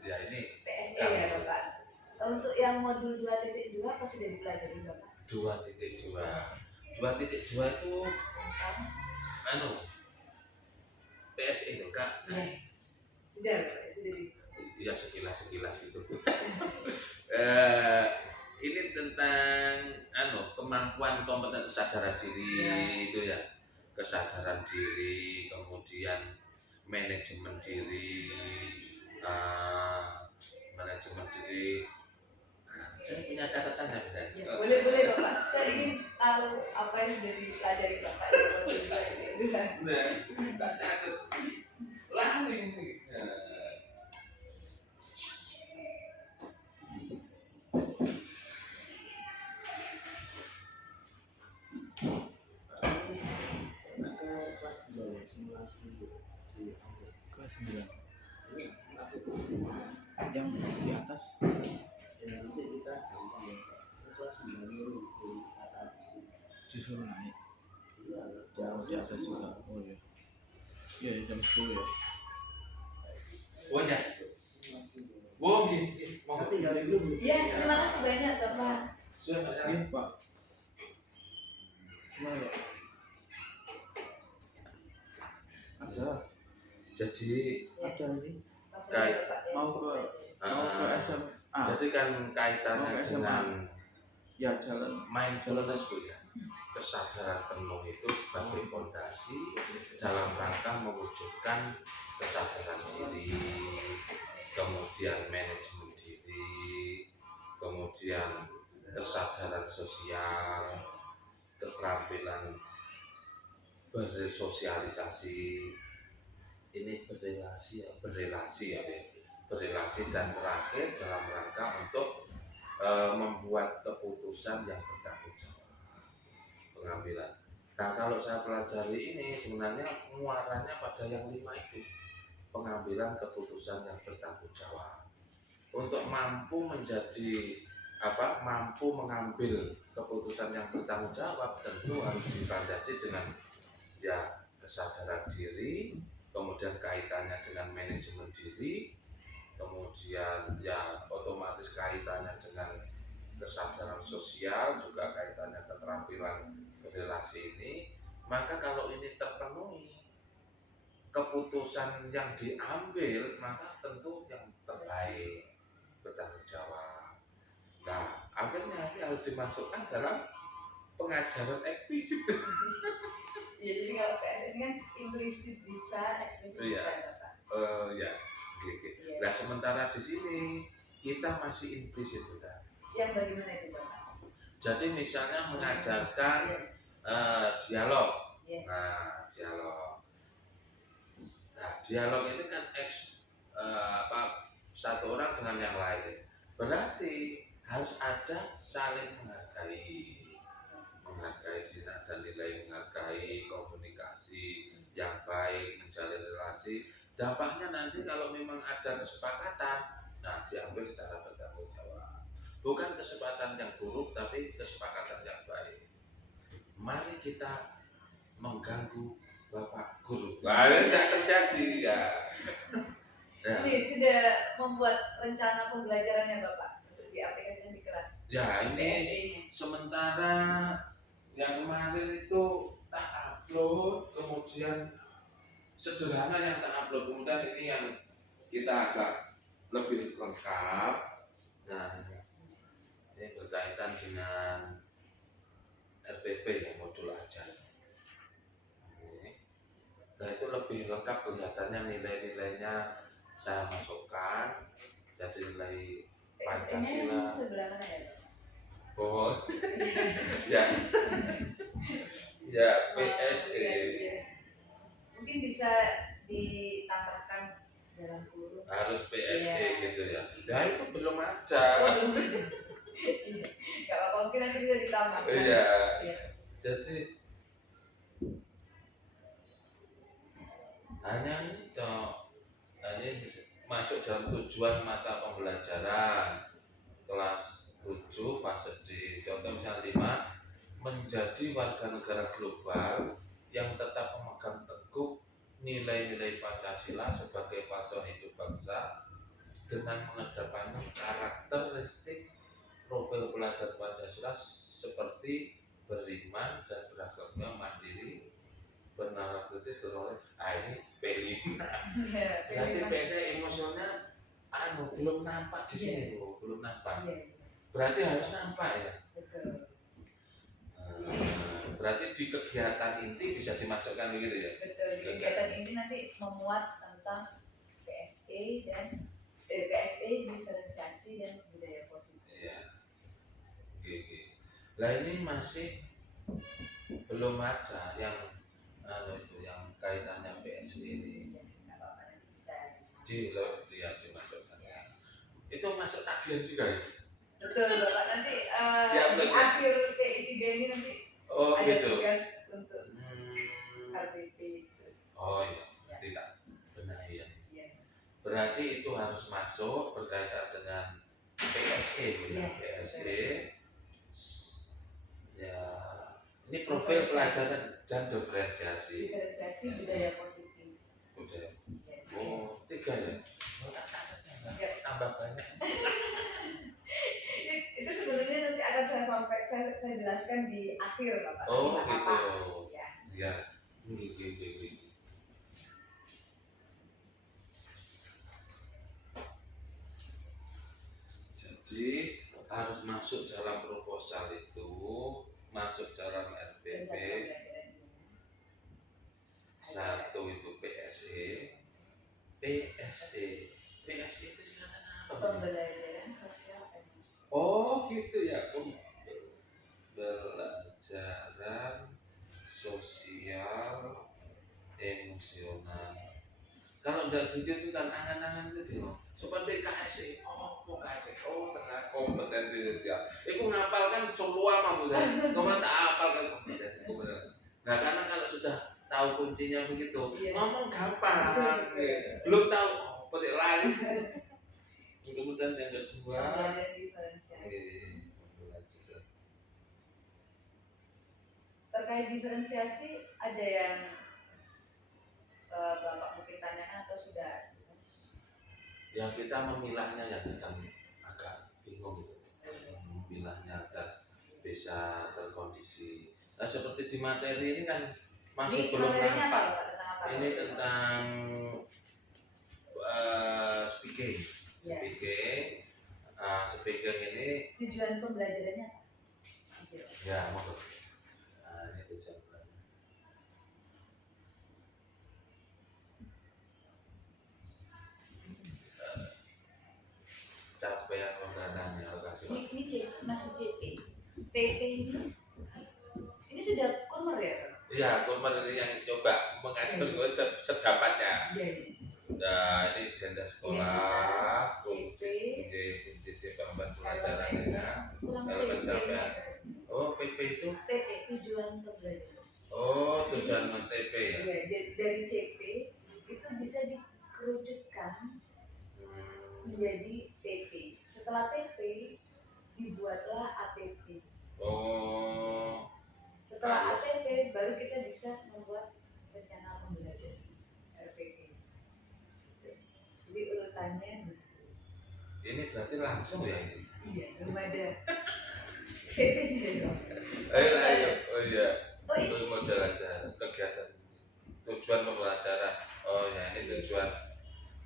Ya ini PSE ya Bapak. Untuk yang modul 2.2 apa sudah dipelajari Bapak? 2.2 itu PSE itu Kak. Ya. Sudah Bapak, sudah di. Ya sekilas gitu. Ini tentang kemampuan kompeten kesadaran diri itu ya. Kesadaran diri, kemudian manajemen diri, saya punya catatan ya benar. Ya, boleh Bapak. Saya ingin tahu apa yang sudah dipelajari Bapak di modul 2.2. Nah, tak catat. Lalu ini. Kelas 9 yang di atas nanti kita kelas 9 dulu disuruh naik jauh di atas juga. Oh ya, iya jam 10 ya. Oh ya. Oh gitu. Mau tinggal dulu. Iya, terima kasih banyak Bapak. sudah Iya Pak. Nah, ya. Ada jadi ada ini Kayak mau ke SMA. jadi kan kaitannya Mau ke SMA. dengan Ya jalan mindfulness Bu ya. Kesadaran penuh itu sebagai fondasi dalam rangka mewujudkan kesadaran diri, kemudian manajemen diri, kemudian kesadaran sosial, keterampilan bersosialisasi, ini berrelasi dan terakhir dalam rangka untuk membuat keputusan yang bertanggung jawab pengambilan. Nah kalau saya pelajari ini sebenarnya muaranya pada yang 5 itu, pengambilan keputusan yang bertanggung jawab. Untuk mampu mengambil keputusan yang bertanggung jawab tentu harus dilandasi dengan ya kesadaran diri, kemudian kaitannya dengan manajemen diri, kemudian ya otomatis kaitannya dengan kesadaran sosial, juga kaitannya keterampilan berrelasi ini. Maka kalau ini terpenuhi, keputusan yang diambil maka tentu yang terbaik, bertanggung jawab. Nah, akhirnya ini harus dimasukkan dalam pengajaran eksplisit. Ya, jadi kalau PS ini kan implisit bisa, eksplisit Iya. bisa, Bapak. Ya, oke. Iya. Nah, sementara di sini kita masih implisit, sudah. Yang bagaimana itu, Bapak? Jadi misalnya mengajarkan dialog. Iya. Nah, dialog ini kan satu orang dengan yang lain. Berarti harus ada saling menghargai. Menghargai di sana ada nilai menghargai, komunikasi yang baik, menjalin relasi. Dampaknya nanti kalau memang ada kesepakatan, nah diambil secara bertanggung jawab. Bukan kesempatan yang buruk, tapi kesepakatan yang baik. Mari kita mengganggu Bapak Guru. Nah, ini tidak terjadi ya. Nah, Ini sudah membuat rencana pembelajarannya Bapak untuk diaplikasikan di kelas. ya ini PSE-nya. sementara yang kemarin itu tak upload, kemudian sederhana yang tak upload, kemudian ini yang kita agak lebih lengkap. Nah, ini berkaitan dengan RPP ya, modul ajar. Nah, itu lebih lengkap kelihatannya, nilai-nilainya saya masukkan. Jadi nilai PSE-nya Pancasila. sebelah mana ya, Bapak? Oh, ya, ya Oh, PSE. iya. Mungkin bisa ditambahkan dalam kurung. Harus PSE Iya. gitu ya. Nah itu belum ada. Oh, belum. Iya. Gak apa-apa, mungkin nanti bisa ditambahkan. Iya. Iya. Jadi hanya ini toh, ini masuk dalam tujuan mata pembelajaran kelas 7 fase D. Contoh misalnya 5, menjadi warga negara global yang tetap memegang teguh nilai-nilai Pancasila sebagai falsafah hidup bangsa dengan mengedepankan karakteristik profil pelajar Pancasila seperti beriman dan berakhlaknya mandiri, bernalar kritis, beroleh. Ini P5. Iya, Berarti P5. biasanya emosinya belum nampak di sini, Iya. Bu. Belum nampak. Iya, Berarti harus nampak ya. betul. Berarti di kegiatan inti bisa dimasukkan begitu ya. Betul. Di kegiatan ini nanti memuat tentang PSE dan PSE, diferensiasi dan budaya positif. Iya. Oke. Lah ini masih belum ada yang yang kaitannya PSE ini. Ya, nggak apa-apa, nanti bisa. Dimasukkan ya. Itu masuk tagihan juga ya. Betul, Bapak, nanti Diupload di ya? akhir PI3 ini nanti Oh ada gitu. tugas untuk Hmm. RPP itu. Oh iya, tidak benahi ya. Iya. Berarti itu harus masuk berkaitan dengan PSE, Bu, ya. Iya. PSE. Ya, ini profil pelajaran dan diferensiasi. Diferensiasi budaya positif. Udah. Ya. Oh, 3 ya. Oh, tambah banyak. Itu sebenarnya nanti akan saya jelaskan di akhir, Bapak. Oh Nanti gitu. apa-apa. Ya. Ya. Gini. Jadi harus masuk dalam proposal itu, masuk dalam RPP. Satu itu PSE itu singkatan apa? Pembelajaran sosial emosi. Oh gitu ya, pembelajaran sosial emosional. Kalau udah begitu kan angan-angan itu seperti KSE. Oh KSE, tengah kompetensi sosial. Itu ngapalkan semua mampu saya. Kamu tak hafalkan kompetensi. Nah karena kalau sudah tahu kuncinya begitu, Iya. ngomong gampang. Betul. Belum tahu, petik lali. Kemudian yang kedua, Pembelajaran diferensiasi. Terkait diferensiasi ada yang Bapak mungkin atau sudah jelas? Ya kita memilahnya ya kadang agak bingung gitu. Memilahnya agar bisa terkondisi. Nah seperti di materi ini kan masih Ini belum materinya apa, nampak. Pak? Tentang apa? Ini tentang speaking. Ya. Speaking ini Tujuan pembelajarannya apa? ya mau. Nah ini tujuan belajar. Capaian penggalangan alokasi. Ini masih CP. TP ini sudah konver ya, Pak? Iya, korban ini yang coba mengajar gue sedapatnya. Iya. Nah ini agenda sekolah, CP. kunci pengembangan pelajarannya. Kurang Kalau TP. pencapaian. Oh PP itu? TP tujuan pembelajaran. Oh tujuan TP ya. Iya, dari CP itu bisa dikerucutkan menjadi TP. Setelah TP dibuatlah ATP. Oh Setelah ATP baru kita bisa membuat rencana pembelajaran RPP. Jadi urutannya ini berarti langsung ya ini. iya, belum ada TP-nya ya. Ayo. Oh iya. Oh ini Itu model aja kegiatan tujuan pembelajaran. Oh ya ini tujuan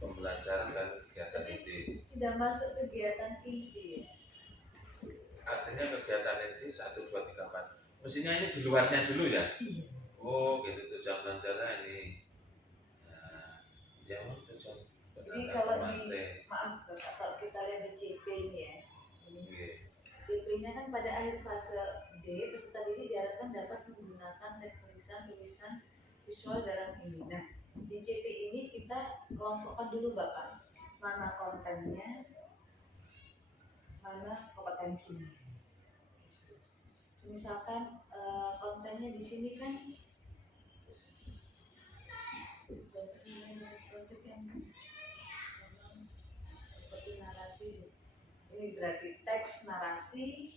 pembelajaran dan kegiatan inti. sudah masuk kegiatan inti ya. Artinya kegiatan inti 1, 2, 3, 4. Mestinya ini di luarnya dulu ya. Iya. Oh gitu tujuan pembelajaran ini. Nah, ya tujuan. Jadi kalau maaf Bapak, kalau kita lihat di CP ini ya, ini CP-nya kan pada akhir fase D, peserta didik diharapkan dapat menggunakan teks tulisan visual dalam ini. Nah, di CP ini kita kelompokkan dulu Bapak, mana kontennya, mana kompetensinya. Misalkan kontennya di sini kan konten yang seperti narasi. Ini berarti teks narasi,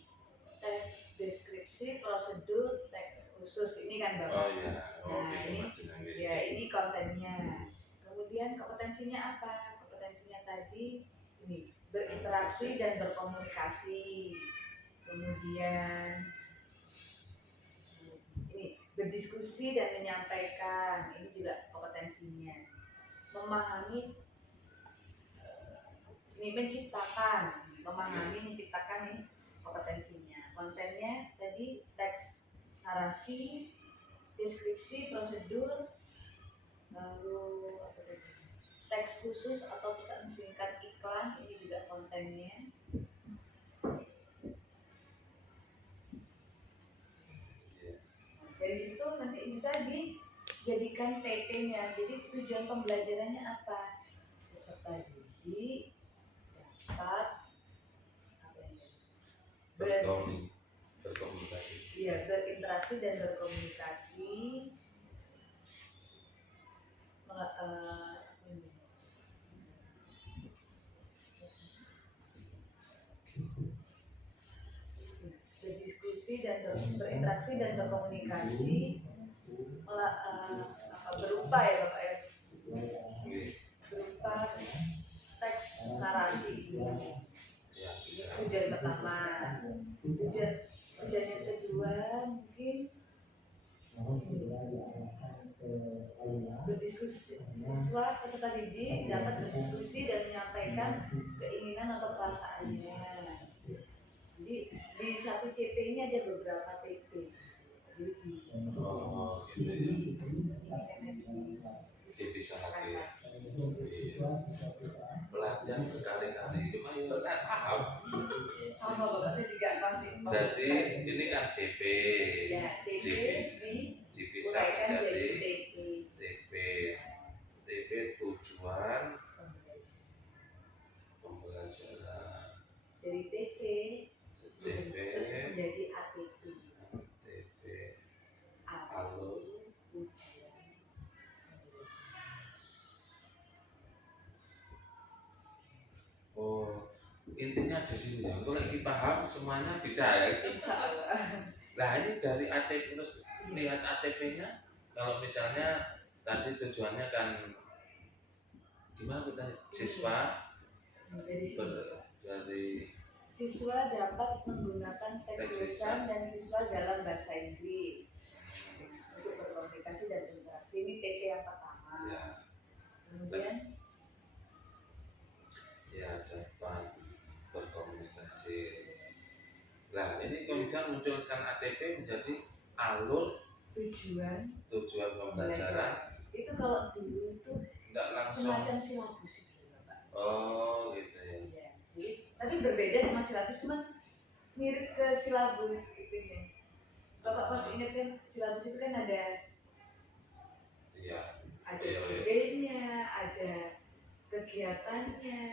teks deskripsi, prosedur, teks khusus. Ini kan Bapak. Oh iya. Oh Nah, gitu ini maksudnya. ya ini kontennya. Kemudian kompetensinya apa? Kompetensinya tadi ini berinteraksi dan berkomunikasi. Kemudian ini berdiskusi dan menyampaikan. Ini juga kompetensinya. Memahami ini menciptakan, menciptakan ini kompetensinya. Kontennya tadi teks narasi, deskripsi, prosedur, lalu apa tadi? Teks khusus atau pesan singkat iklan, ini juga kontennya. Dari situ nanti bisa dijadikan TP-nya. Jadi tujuan pembelajarannya apa? Peserta didik dapat berkomunikasi. Iya, berinteraksi dan berkomunikasi. Berdiskusi dan berinteraksi dan berkomunikasi berupa ya Bapak ya, berupa teks narasi. Ya, Ini bisa. tujuan pertama. Tujuan yang kedua mungkin berdiskusi. Siswa peserta didik dapat berdiskusi dan menyampaikan keinginan atau perasaannya. Jadi di satu CP ini ada beberapa TP. Oh gitu ya. Jadi sangat ya. Belajar berkali-kali itu mah ya paham. Sama Bapak saya juga masih. Jadi ini kan CP. Ya, CP bisa diuraikan menjadi jadi TP. TP tujuan pembelajaran. dari TP TP menjadi ATP. TP alur. Oh, intinya di sini ya. Kalau lagi paham semuanya bisa ya. Insya Allah. Nah ini dari ATP terus lihat ATP-nya. Kalau misalnya tadi tujuannya kan gimana kita siswa Dari sini. dari Siswa dapat menggunakan teks lisan dan visual dalam bahasa Inggris untuk berkomunikasi dan berinteraksi. Ini TP yang pertama. ya Kemudian dapat berkomunikasi. Nah ini kemudian munculkan ATP menjadi alur tujuan pembelajaran. itu kalau dulu itu Enggak langsung. semacam silabus gitu Pak. Oh gitu ya. Iya. Jadi, tapi berbeda sama silabus, cuma mirip ke silabus gitu ya. Bapak pas ingat kan silabus itu kan ada Iya. Iya. ide-nya, ada kegiatannya,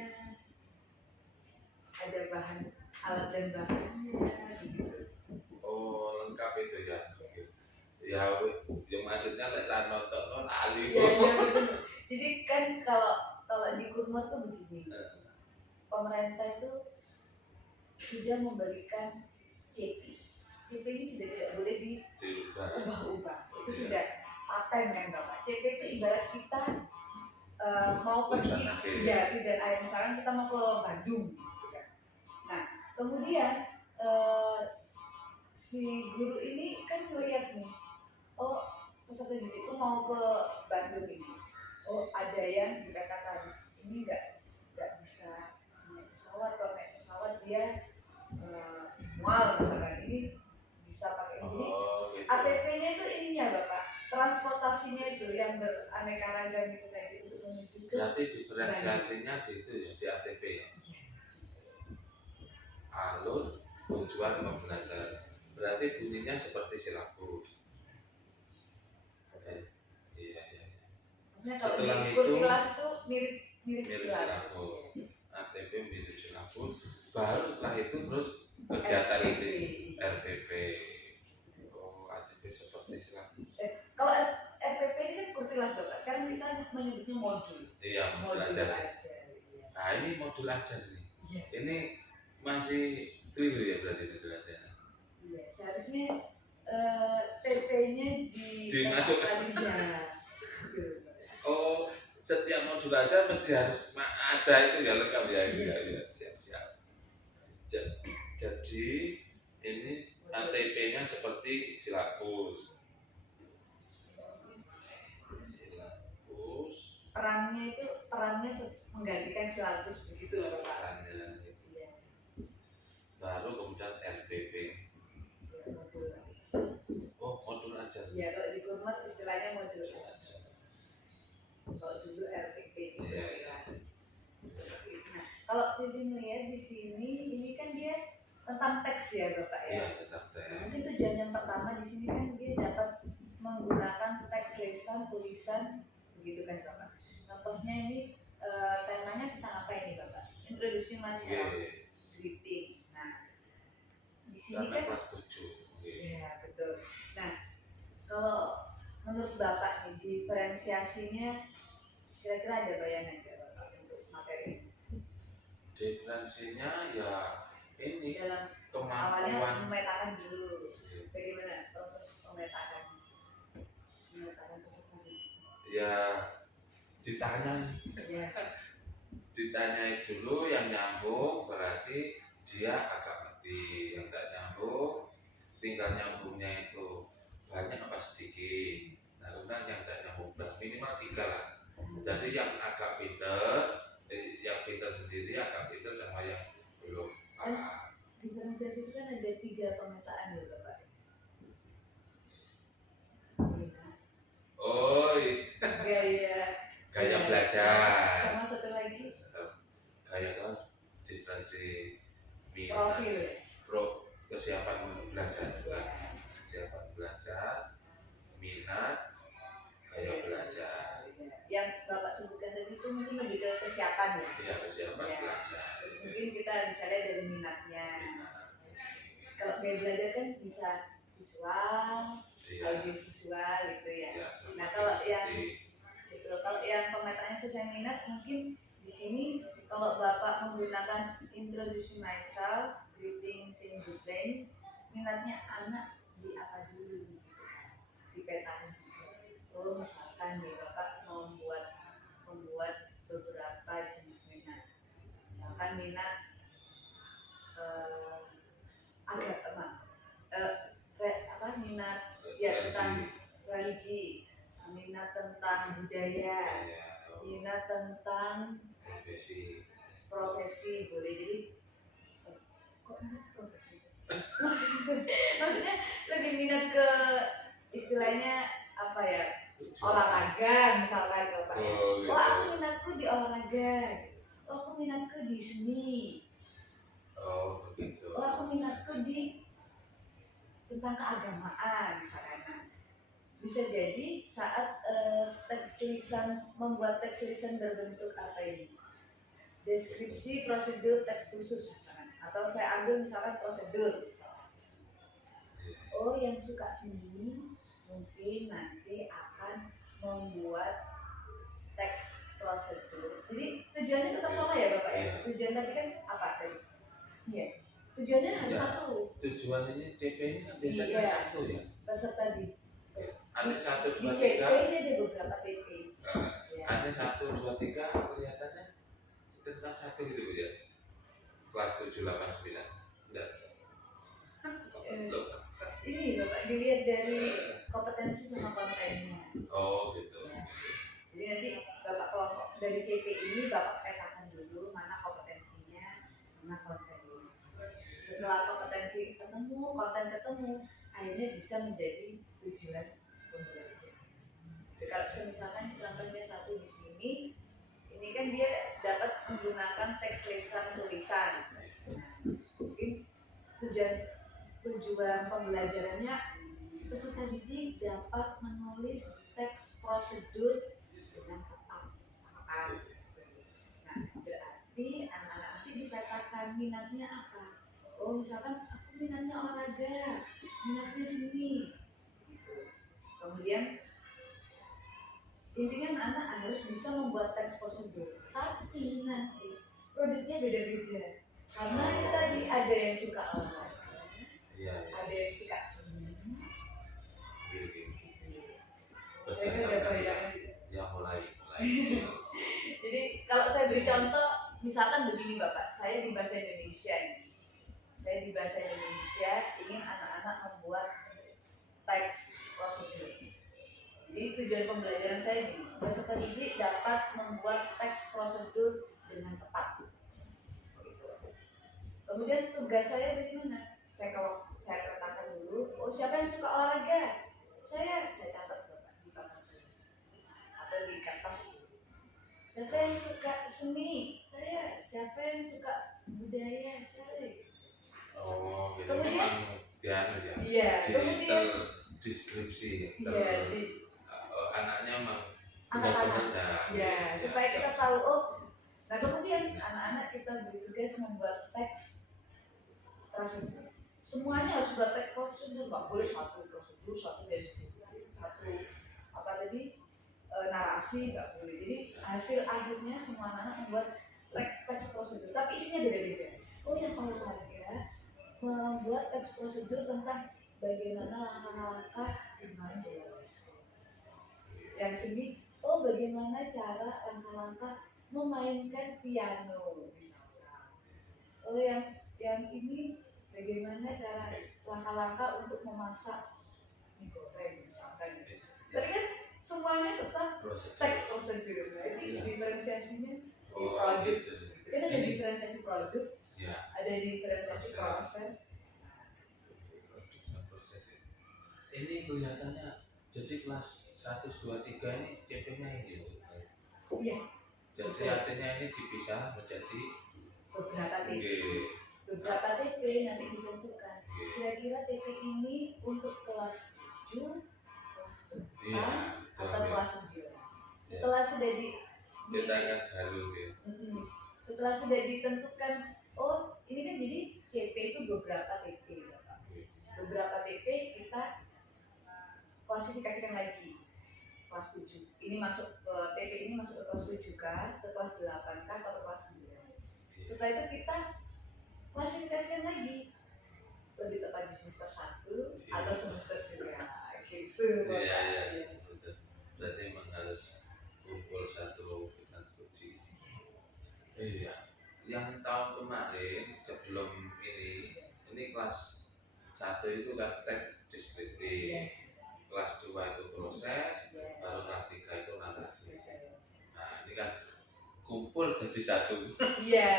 ada bahan alat dan bahannya gitu. Oh lengkap itu ya. Ya, yang maksudnya lek nonton ali. Iya, betul. Jadi kan kalau di Kurma tuh begini, pemerintah itu sudah memberikan CP. CP ini sudah tidak boleh diubah-ubah. Itu sudah paten kan Bapak. CP itu ibarat kita mau pergi, ya tujuan akhir misalkan kita mau ke Bandung, gitu kan. Nah, kemudian si guru ini kan melihat nih, oh peserta didik itu mau ke Bandung ini. Oh ada yang dikatakan ini nggak bisa naik pesawat, kalau naik pesawat dia mual misalkan, ini bisa pakai ini. Jadi gitu. ATP-nya itu ininya Bapak, transportasinya itu yang beraneka ragam itu tadi untuk menuju ke. Berarti diferensiasinya di itu ya, di ATP ya. Alur tujuan pembelajaran. Berarti bunyinya seperti silabus. Iya. Maksudnya kalau Setelah di itu kelas itu mirip silabus. ATP mirip silabus. Baru setelah itu terus kegiatan ini RPP. Oh, ATP seperti silabus. Kalau RPP ini kan kurtilas Bapak. Sekarang kita menyebutnya modul. Iya, modul ajar. Iya. Nah, ini modul ajar nih. Iya. Ini masih keliru ya berarti modul ajar. Iya, seharusnya TP-nya dimasukkan. Ya. Oh, setiap modul ajar mesti harus ada itu ya lengkap ya. Iya, siap. Jadi ini ATP-nya seperti silabus. Perannya menggantikan silabus begitu loh Pak. Perannya. Iya. Baru kemudian RPP. Oh, modul ajar. Ya, kalau di Kurmat istilahnya modul ajar. Kalau dulu RPP itu jelas. Nah, kalau Titin lihat di sini, ini kan dia tentang teks ya Bapak ya. Iya, tentang teks. Mungkin tujuan yang pertama di sini kan dia dapat menggunakan teks lisan, tulisan, begitu kan Bapak. Contohnya ini temanya tentang apa ini Bapak? Introduksi masyarakat, greeting. Nah, di sini kan kelas 7. Ya betul. Nah, kalau menurut Bapak nih diferensiasinya kira-kira ada bayangan nggak Bapak untuk materi ini? Diferensinya ya ini Dalam awalnya memetakan dulu. Bagaimana proses memetakan peserta ini? Ya ditanyai dulu, yang nyambung berarti dia agak ngerti, yang nggak nyambung tinggal nyambungnya itu banyak apa sedikit. Nah, kemudian yang nggak nyambung minimal 3 lah. Jadi yang agak pinter, yang pinter sendiri agak pinter sama yang belum paham. Diferensiasi itu kan ada 3 pemetaan ya Bapak. Oh iya. Gaya belajar. Sama satu lagi. Gaya kan diferensi Profil. Kesiapan belajar, minat, gaya belajar. Yang Bapak sebutkan tadi itu mungkin lebih ke kesiapan ya. Iya, kesiapan belajar. Terus mungkin kita bisa lihat dari minatnya. Kalau gaya belajar kan bisa visual, audio visual gitu ya. Nah kalau yang pemetaannya sesuai minat mungkin di sini kalau Bapak menggunakan introduce myself, greeting, sing, goodbye, minatnya anak di apa dulu? Dipetakan juga. Oh misalkan nih Bapak membuat beberapa akan minat agama, minat ya tentang religi, minat tentang budaya, minat tentang profesi boleh. Jadi kok minat profesi? Maksudnya lebih minat ke istilahnya apa ya, olahraga misalkan Bapak ya. Gitu. Oh aku minatku di olahraga, oh aku minatku di seni, Oh begitu. oh aku minatku di tentang keagamaan misalkan. Bisa jadi saat teks lisan, membuat teks lisan berbentuk apa ini, deskripsi prosedur teks khusus misalkan, atau saya ambil misalkan prosedur misalkan. Oh yang suka seni mungkin nanti akan membuat teks prosedur. Jadi tujuannya tetap sama ya Bapak ya. Tujuan tadi kan apa tadi? Iya. Tujuannya harus satu. Tujuan ini CP ini kan biasanya satu ya. Peserta di Ada 1, 2, 3. Di CP ini ada beberapa TP. Ada 1, 2, 3 kelihatannya tentang satu gitu Bu ya. Kelas 7, 8, 9. Enggak. Ini Bapak dilihat dari kompetensi sama kontennya. Oh gitu. Ya. Jadi nanti Bapak kelompok dari CP ini Bapak petakan dulu mana kompetensinya, mana kontennya. Setelah kompetensi ketemu, konten ketemu, akhirnya bisa menjadi tujuan pembelajaran. Kalau misalkan contohnya satu di sini, ini kan dia dapat menggunakan teks lisan tulisan. Nah, mungkin tujuan pembelajarannya peserta didik dapat menulis teks prosedur dengan tepat misalkan. Nah, berarti anak-anak nanti dikatakan minatnya apa? Oh, misalkan aku minatnya olahraga, minatnya seni. Gitu. Kemudian intinya anak-anak harus bisa membuat teks prosedur, tapi nanti produknya beda-beda. Karena itu tadi ada yang suka olahraga, ada yang suka seni. Ya mulai. Jadi kalau saya beri contoh, misalkan begini Bapak, saya di bahasa Indonesia ingin anak-anak membuat teks prosedur. Jadi tujuan pembelajaran saya ini, peserta didik dapat membuat teks prosedur dengan tepat. Kemudian tugas saya bagaimana? Saya katakan dulu, oh siapa yang suka olahraga? Saya catat Bapak di papan tulis atau di kertas. Siapa yang suka seni? Saya. Siapa yang suka budaya? Saya. Oh, gitu. Kemudian, Memang iya, kemudian terdeskripsi. Iya, anaknya memang benar-benar ya, supaya kita tahu. Oh, nah kemudian anak-anak kita beri tugas membuat teks prosedur. Semuanya harus buat teks prosedur, nggak boleh satu prosedur, satu deskripsi, satu apa tadi narasi, nggak boleh. Jadi hasil akhirnya semua anak membuat teks prosedur, tapi isinya beda-beda. Oh yang olahraga membuat teks prosedur tentang bagaimana langkah-langkah bermain bola basket. Yang seni, oh bagaimana cara langkah-langkah memainkan piano misalkan. Oh yang ini bagaimana cara langkah-langkah untuk memasak mie goreng misalkan. Tapi kan semuanya tetap teks prosedur. Jadi diferensiasinya di produk. Kan ada diferensiasi produk, ada diferensiasi proses. Ini kelihatannya jadi kelas 1, 2, 3 ini CP-nya ini Bu. Iya. Jadi artinya ini dipisah menjadi beberapa TP. Beberapa TP nanti ditentukan. Kira-kira TP ini untuk kelas 7, kelas 8, atau kelas 9. Setelah sudah setelah sudah ditentukan, oh ini kan jadi CP itu beberapa TP. Beberapa TP kita klasifikasikan lagi. Kelas 7 ini masuk ke TP ini masuk ke kelas 7 kah, ke kelas 8 kah, atau kelas 9. Setelah itu kita klasifikasikan lagi, lebih tepat di semester 1 atau semester 2 gitu. Iya, betul. Berarti memang harus kumpul satu kita studi. Iya. Yang tahun kemarin sebelum ini kelas 1 itu kan tek deskriptif, Iya. kelas 2 itu proses, Iya. baru kelas 3 itu narasi. Nah ini kan kumpul jadi satu. Iya,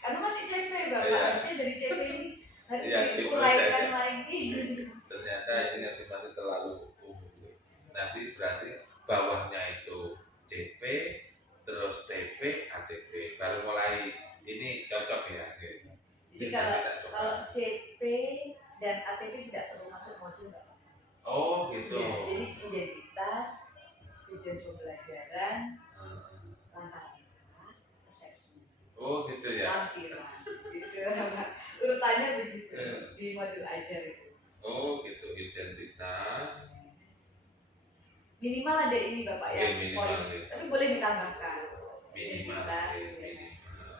karena masih CP Bapak, Iya. harusnya dari CP ini harus Iya, diuraikan diproses, ya. lagi. Ternyata ini nanti terlalu umum. Nanti berarti bawahnya itu CP, terus TP, ATP, baru mulai ini cocok ya. Gitu. Jadi Ini nanti tak coba. kalau CP dan ATP tidak perlu masuk modul Bapak. Oh gitu. Iya, jadi identitas, tujuan pembelajaran, langkah-langkah, assessment, Oh gitu ya. tampilan, gitu. Urutannya begitu di modul ajar itu. Oh gitu, identitas. Minimal ada ini Bapak Oke, ya, minimal, poin. oke. Tapi boleh ditambahkan. Minimal, Identitas, oke, ya. minimal.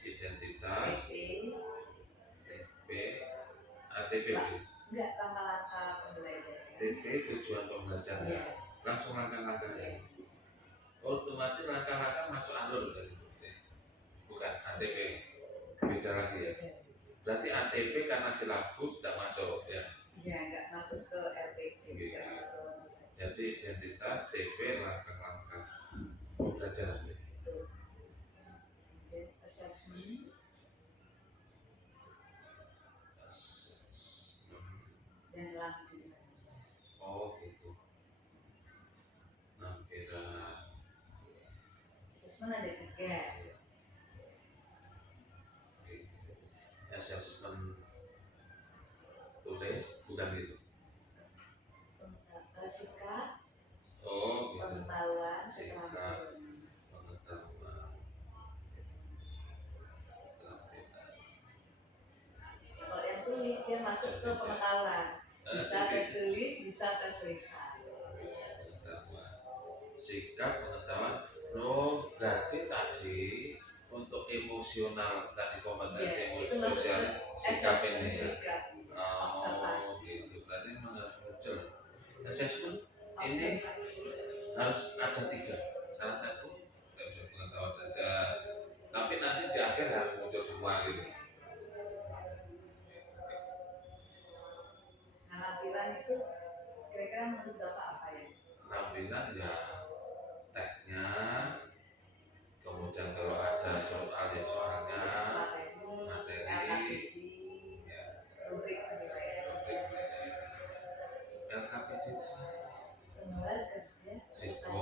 Identitas, TP, TP, ATP, Lah. enggak langkah-langkah pembelajaran. TP tujuan pembelajaran. Iya. Langsung langkah-langkahnya. Otomatis langkah-langkah masuk alur tadi. Bukan ATP, beda lagi ya. Berarti ATP karena silabus tidak masuk ya. Iya, enggak masuk ke RTP. Iya. enggak masuk ke- Jadi identitas, TP, langkah-langkah pembelajaran. Betul. Dan assessment dan lampiran. Oh gitu. Lampiran. Assessment ada 3. Assessment tulis bukan gitu. Sikap, Oh gitu. pengetahuan, Sikap. keterampilan. Pengetahuan. Keterampilan. Kalau yang tulis dia masuk ke pengetahuan. Bisa tes tulis, bisa tes lisan. Pengetahuan. Sikap, pengetahuan. Oh berarti tadi untuk emosional tadi kompetensi Iya, itu emosi masuk sosial ke sikap ini ya. sikap. Oh Observasi. gitu. Berarti memang harus muncul. Assessment ini Observasi. harus ada 3. Salah satu tidak bisa pengetahuan saja. Tapi nanti di akhir harus muncul semua gitu. Nah, lampiran itu kira-kira menurut Bapak apa ya? Lampiran ya tagnya, kemudian kalau ada soal ya soalnya, Materi, materi, LKPD, ya, rubrik penilaian, rubrik penilaian. LKPD itu penggelar kerja, siswa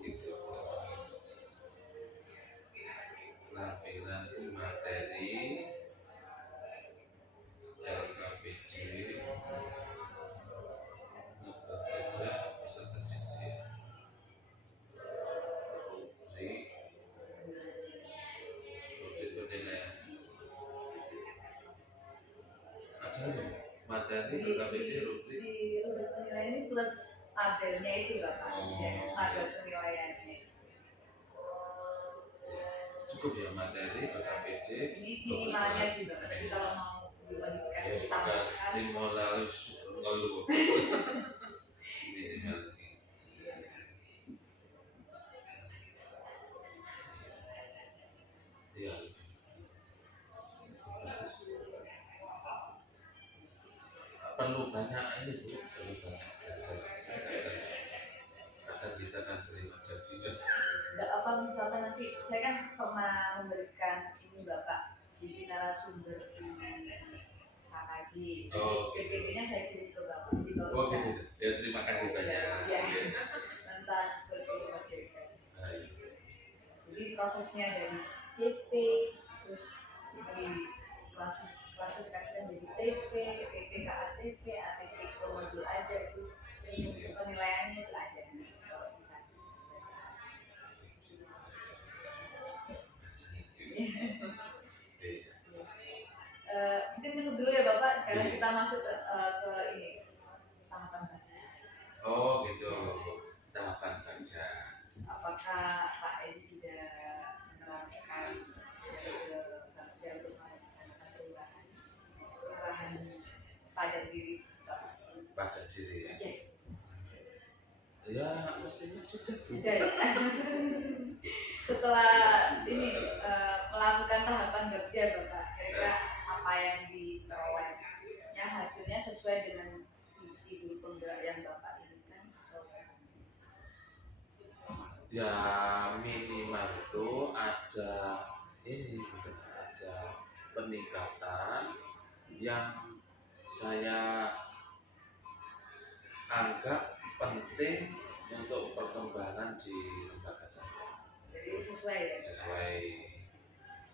gitu. Lampiran itu materi, LKPD, lembaga kerja, peserta didik, rubrik penilaian. Ada lagi materi, LKPD, rubrik. Di rubrik penilaian ini plus tabelnya itu Bapak, Oh, ya, tabel iya. penilaiannya. Cukup ya materi, LKPD. Ini minimalnya sih Bapak, tapi kalau mau dimodifikasi Ya sudah tambahkan. 500 ngeluh. Minimal ini. Iya. Perlu banyak ini Bu, perlu banyak belajar. Kadang kita kan terima janjinya. Enggak apa misalkan nanti saya kan pernah memberikan ini Bapak jadi narasumber di KKG. Oh, Jadi gitu. PPT-nya saya kirim ke Bapak. Jadi Bapak Oh bisa gitu. Ya terima kasih banyak. Iya. tentang kurikulum merdeka. Baik. Jadi prosesnya dari CP terus diklasifikasikan jadi TP, TP ke ATP, ATP ke modul aja itu terus penilaiannya itu ada kalau bisa baca. Mungkin cukup dulu ya Bapak. Sekarang Iya. kita masuk ke ini tahapan baca. Oh gitu. Tahapan baca. Apakah Pak Edi sudah menerapkan metode kerja untuk melakukan perubahan pada diri Bapak? Pada diri ya. Cek. Ya mestinya sudah Bu. Sudah ya? Setelah ini melakukan tahapan kerja Bapak, kira-kira apa yang diperolehnya hasilnya sesuai dengan visi guru penggerak yang Bapak inginkan? Ya minimal itu ada ini bukan ada peningkatan yang saya anggap penting untuk perkembangan di lembaga saya. Jadi sesuai ya? Sesuai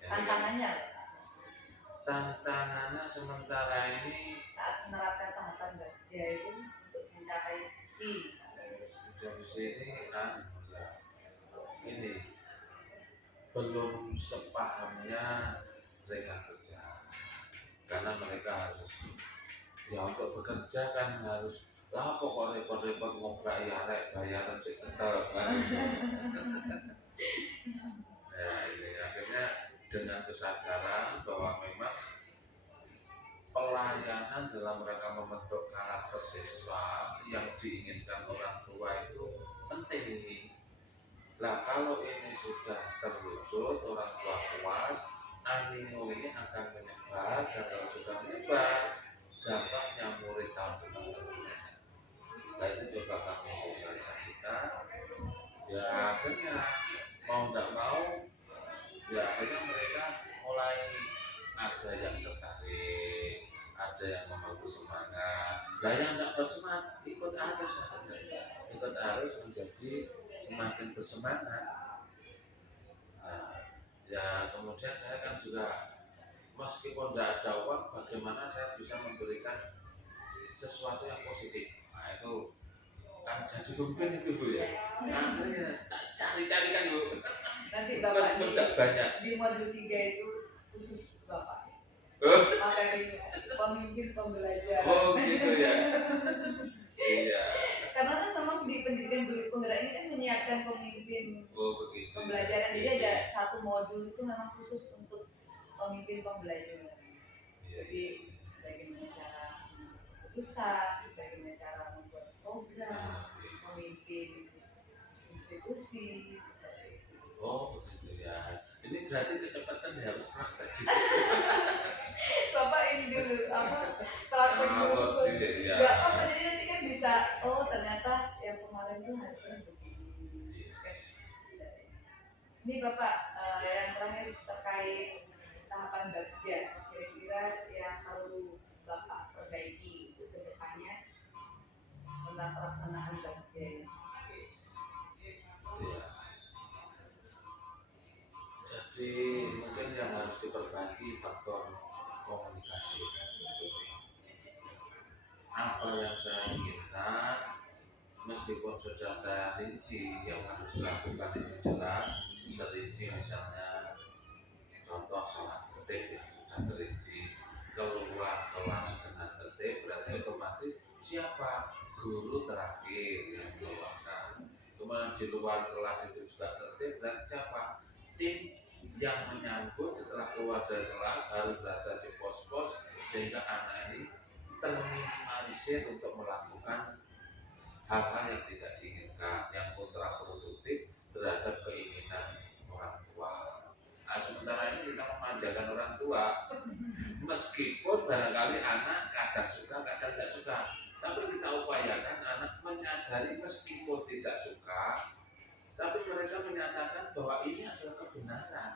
ya, Tantangannya tantangannya sementara ini saat menerapkan tahapan kerja itu untuk mencapai visi misalnya. sudah di sini ya, ini belum sepahamnya mereka kerja karena mereka harus ya untuk bekerja kan harus lah pokok repot-repot ngobrol ya rek bayaran cek kental kan. Ya ini akhirnya dengan kesadaran bahwa memang pelayanan dalam rangka membentuk karakter siswa yang diinginkan orang tua itu penting ini. Nah kalau ini sudah terwujud, orang tua puas, animo ini akan menyebar dan kalau sudah menyebar, dampaknya murid tahun depan tentunya. Nah itu coba kami sosialisasikan. Ya akhirnya mau tidak mau, ya akhirnya mereka mulai ada yang tertarik, ada yang memberi semangat. Nah yang tidak bersemangat ikut arus menjadi semakin bersemangat. Nah, ya kemudian saya kan juga meskipun tidak ada uang, bagaimana saya bisa memberikan sesuatu yang positif. Nah itu kan jadi pemimpin itu Bu ya. Akhirnya tak cari-cari kan Bu. Nanti Bapak banyak. di modul 3 itu khusus Bapak. Oh. Materi pemimpin pembelajaran. Oh gitu ya. Iya. Karena kan memang di pendidikan guru penggerak ini kan menyiapkan pemimpin Begitu. pembelajaran. Jadi ada satu modul itu memang khusus untuk pemimpin pembelajaran. Iya. Jadi bagaimana cara keputusan, bagaimana cara membuat program, memimpin institusi seperti itu. Oh begitu ya. Ini berarti kecepatan ya harus praktek. Bapak ini dulu praktek dulu. Ya. Gak apa-apa, jadi nanti kan bisa. Oh ternyata yang kemarin itu harusnya begini. Ini Bapak yang terakhir terkait tahapan bagja, kira-kira yang perlu Bapak perbaiki itu ke depannya tentang pelaksanaan bagja. Ya. Jadi mungkin yang harus diperbaiki faktor komunikasi. Apa yang saya inginkan, meskipun sudah ada rinci yang harus dilakukan itu jelas, terinci misalnya contoh sholat tertib yang sudah terinci, keluar kelas dengan tertib berarti otomatis siapa guru terakhir yang mengeluarkan. Kemudian di luar kelas itu juga tertib berarti siapa tim yang menyambut setelah keluar dari kelas harus berada di pos-pos sehingga anak ini terminimalisir untuk melakukan hal-hal yang tidak diinginkan, yang kontraproduktif terhadap keinginan orang tua. Nah, sementara ini kita memanjakan orang tua, meskipun barangkali anak kadang suka, kadang tidak suka, tapi kita upayakan anak menyadari meskipun tidak suka, tapi mereka menyatakan bahwa ini adalah kebenaran.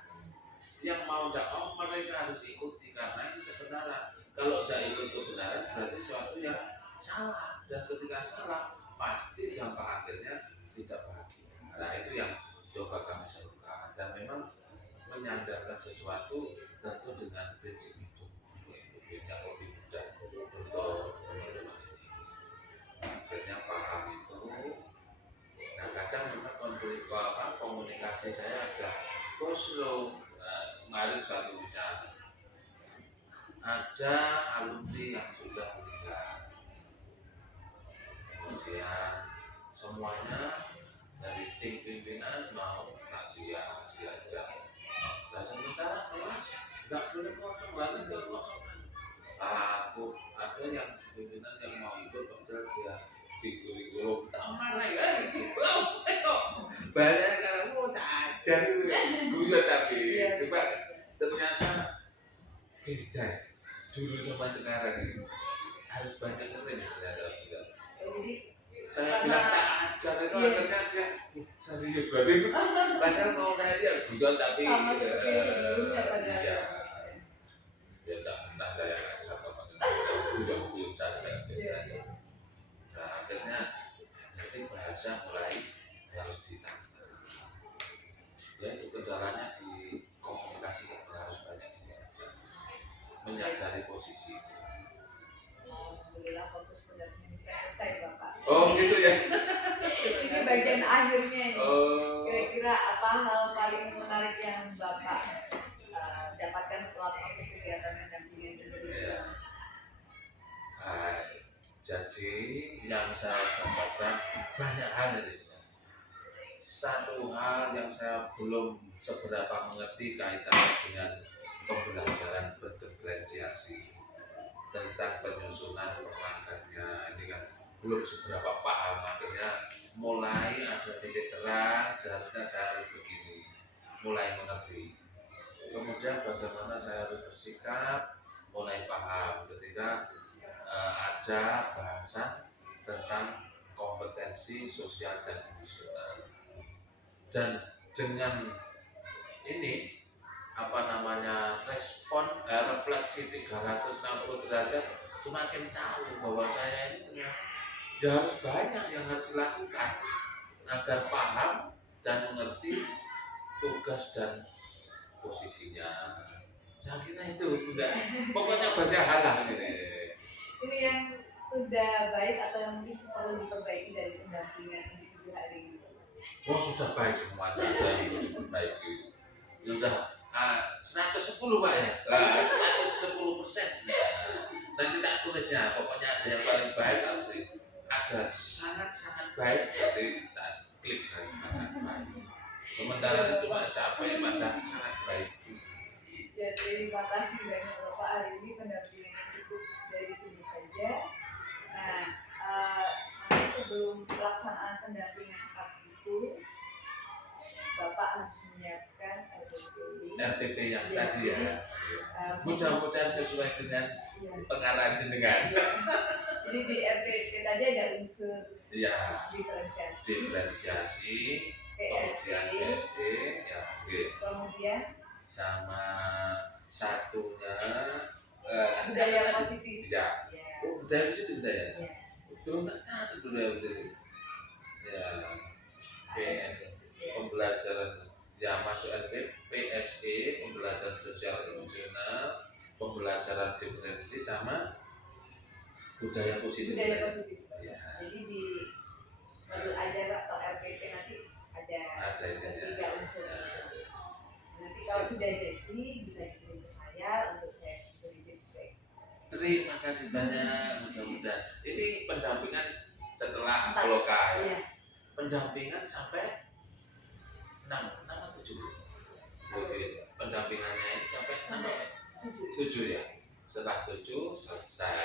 Yang mau tidak mau mereka harus ikuti karena ini kebenaran. Kalau tidak ikut kebenaran berarti sesuatu yang salah, dan ketika salah pasti dampak akhirnya tidak bahagia. Nah itu yang coba kami serukan dan memang menyandarkan sesuatu tentu dengan prinsip itu yang lebih mudah untuk teman-teman ini. Akhirnya paham itu. Nah kadang memang komunikasi saya agak kosong. Kemarin suatu misalnya ada alumni yang sudah meninggal, kemudian semuanya dari tim pimpinan mau takziah diajak. Nah sementara kelas nggak boleh kosong, banget nggak kosong. Aku ada yang pimpinan yang mau ikut padahal dia di kurikulum tak marah ya, banyak karena mau tak ajar itu guyon tapi coba ternyata beda dulu sama sekarang ini. Harus banyak ngerim ternyata. Jadi Saya bilang tak ajar itu akhirnya dia serius berarti. Padahal mau saya dia guyon tapi sama seperti sebelumnya pada ya tak mentah saya ajar apa guyon saja biasanya. Nah akhirnya nanti bahasa mulai harus ditambah. Ya itu kendalanya di komunikasi yang harus banyak dijaga. Menyadari posisi. Alhamdulillah fokus pendampingan kita selesai Bapak. Oh gitu ya. Ini bagian akhirnya ini. Oh. Kira-kira apa hal paling menarik yang Bapak dapatkan setelah proses kegiatan pendampingan itu? Ya. Jadi yang saya dapatkan banyak hal ini. Satu hal yang saya belum seberapa mengerti kaitannya dengan pembelajaran berdiferensiasi tentang penyusunan perangkatnya ini kan belum seberapa paham, akhirnya mulai ada titik terang seharusnya saya harus begini, mulai mengerti. Kemudian bagaimana saya harus bersikap, mulai paham ketika ada bahasan tentang kompetensi sosial dan emosional. Dan dengan ini respon refleksi 360 derajat semakin tahu bahwa saya ini ya harus banyak yang harus dilakukan agar paham dan mengerti tugas dan posisinya. Saya kira itu enggak, pokoknya banyak hal lah ini. Ini yang sudah baik atau yang mungkin perlu diperbaiki dari pendampingan individu hari ini? Oh sudah baik semuanya, sudah diperbaiki. Sudah 110 Pak ya, 110%. Nanti tak tulisnya, pokoknya ada yang paling baik, ada sangat-sangat baik, berarti tak klik dan sangat baik. Sementara itu cuma sampai pada sangat baik. Ya terima kasih banyak Bapak, hari ini pendampingannya cukup dari sini saja. Nah, nanti sebelum pelaksanaan pendampingan itu, Bapak harus menyiapkan RPP yang tadi ya. Mudah-mudahan sesuai dengan pengarahan jenengan. Jadi di RPP tadi ada unsur diferensiasi, kemudian PSE, ya, kemudian sama satunya budaya positif. Ya. Oh, budaya positif budaya. Itu tak ada budaya positif. Ya. PSE, pembelajaran yang masuk PSE, pembelajaran sosial emosional, pembelajaran diferensi sama budaya positif. Budaya positif. Ya. Jadi di modul ajar atau RPP nanti ada 3 unsur. Nanti kalau sudah jadi bisa dikirim ke saya untuk saya beri feedback. Terima kasih banyak, mudah-mudahan. Ini pendampingan setelah lokal. Iya. Pendampingan sampai 6 atau 7. Pendampingannya ini sampai 7 ya. Setelah 7 selesai.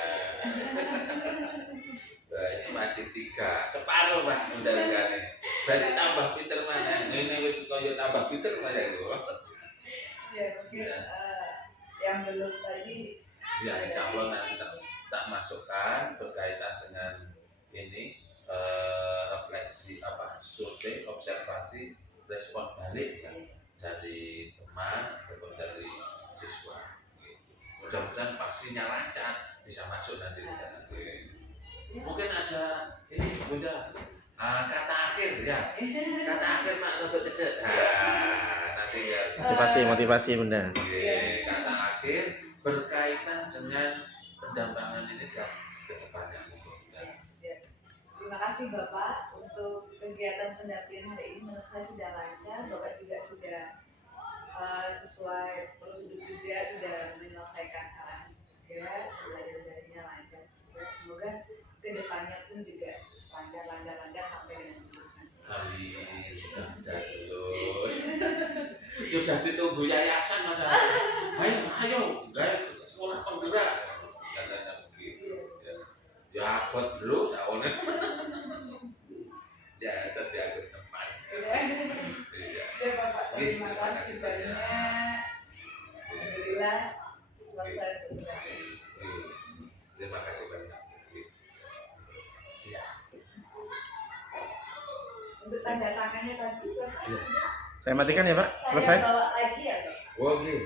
Nah, ini masih 3, separuh Pak mudah-mudahan. Berarti tambah pinter mana? Ini wis koyo tambah pinter mana itu? Ya mungkin yang belum tadi. Ya insya Allah nanti tak masukkan berkaitan dengan ini refleksi survei, observasi, respon balik ya dari teman ataupun dari siswa. Mudah-mudahan pastinya lancar bisa masuk nanti. Mungkin ada ini Bunda kata akhir ya, kata akhir Mak untuk cecet. Nanti ya. Motivasi Bunda. Kata akhir berkaitan dengan pendampingan ini dan kedepannya. Terima kasih Bapak untuk kegiatan pendampingan hari ini, menurut saya sudah lancar. Bapak juga sudah sesuai prosedur juga, sudah menyelesaikan hal juga, belajar-belajarnya lancar juga. Semoga kedepannya pun juga lancar sampai dengan lulus nanti. Amin, sudah lulus. Sudah ditunggu yayasan Mas. Ayo, gaya sekolah penggerak. Katanya begitu. Ya buat bro, tahunnya. Ya, saya dianggap teman. Ya Bapak, terima kasih banyak. alhamdulillah selesai untuk terapi. Terima kasih banyak. Ya. Untuk tanda tangannya tadi Bapak, Saya matikan ya Pak, saya selesai. bawa lagi ya Pak. Oke.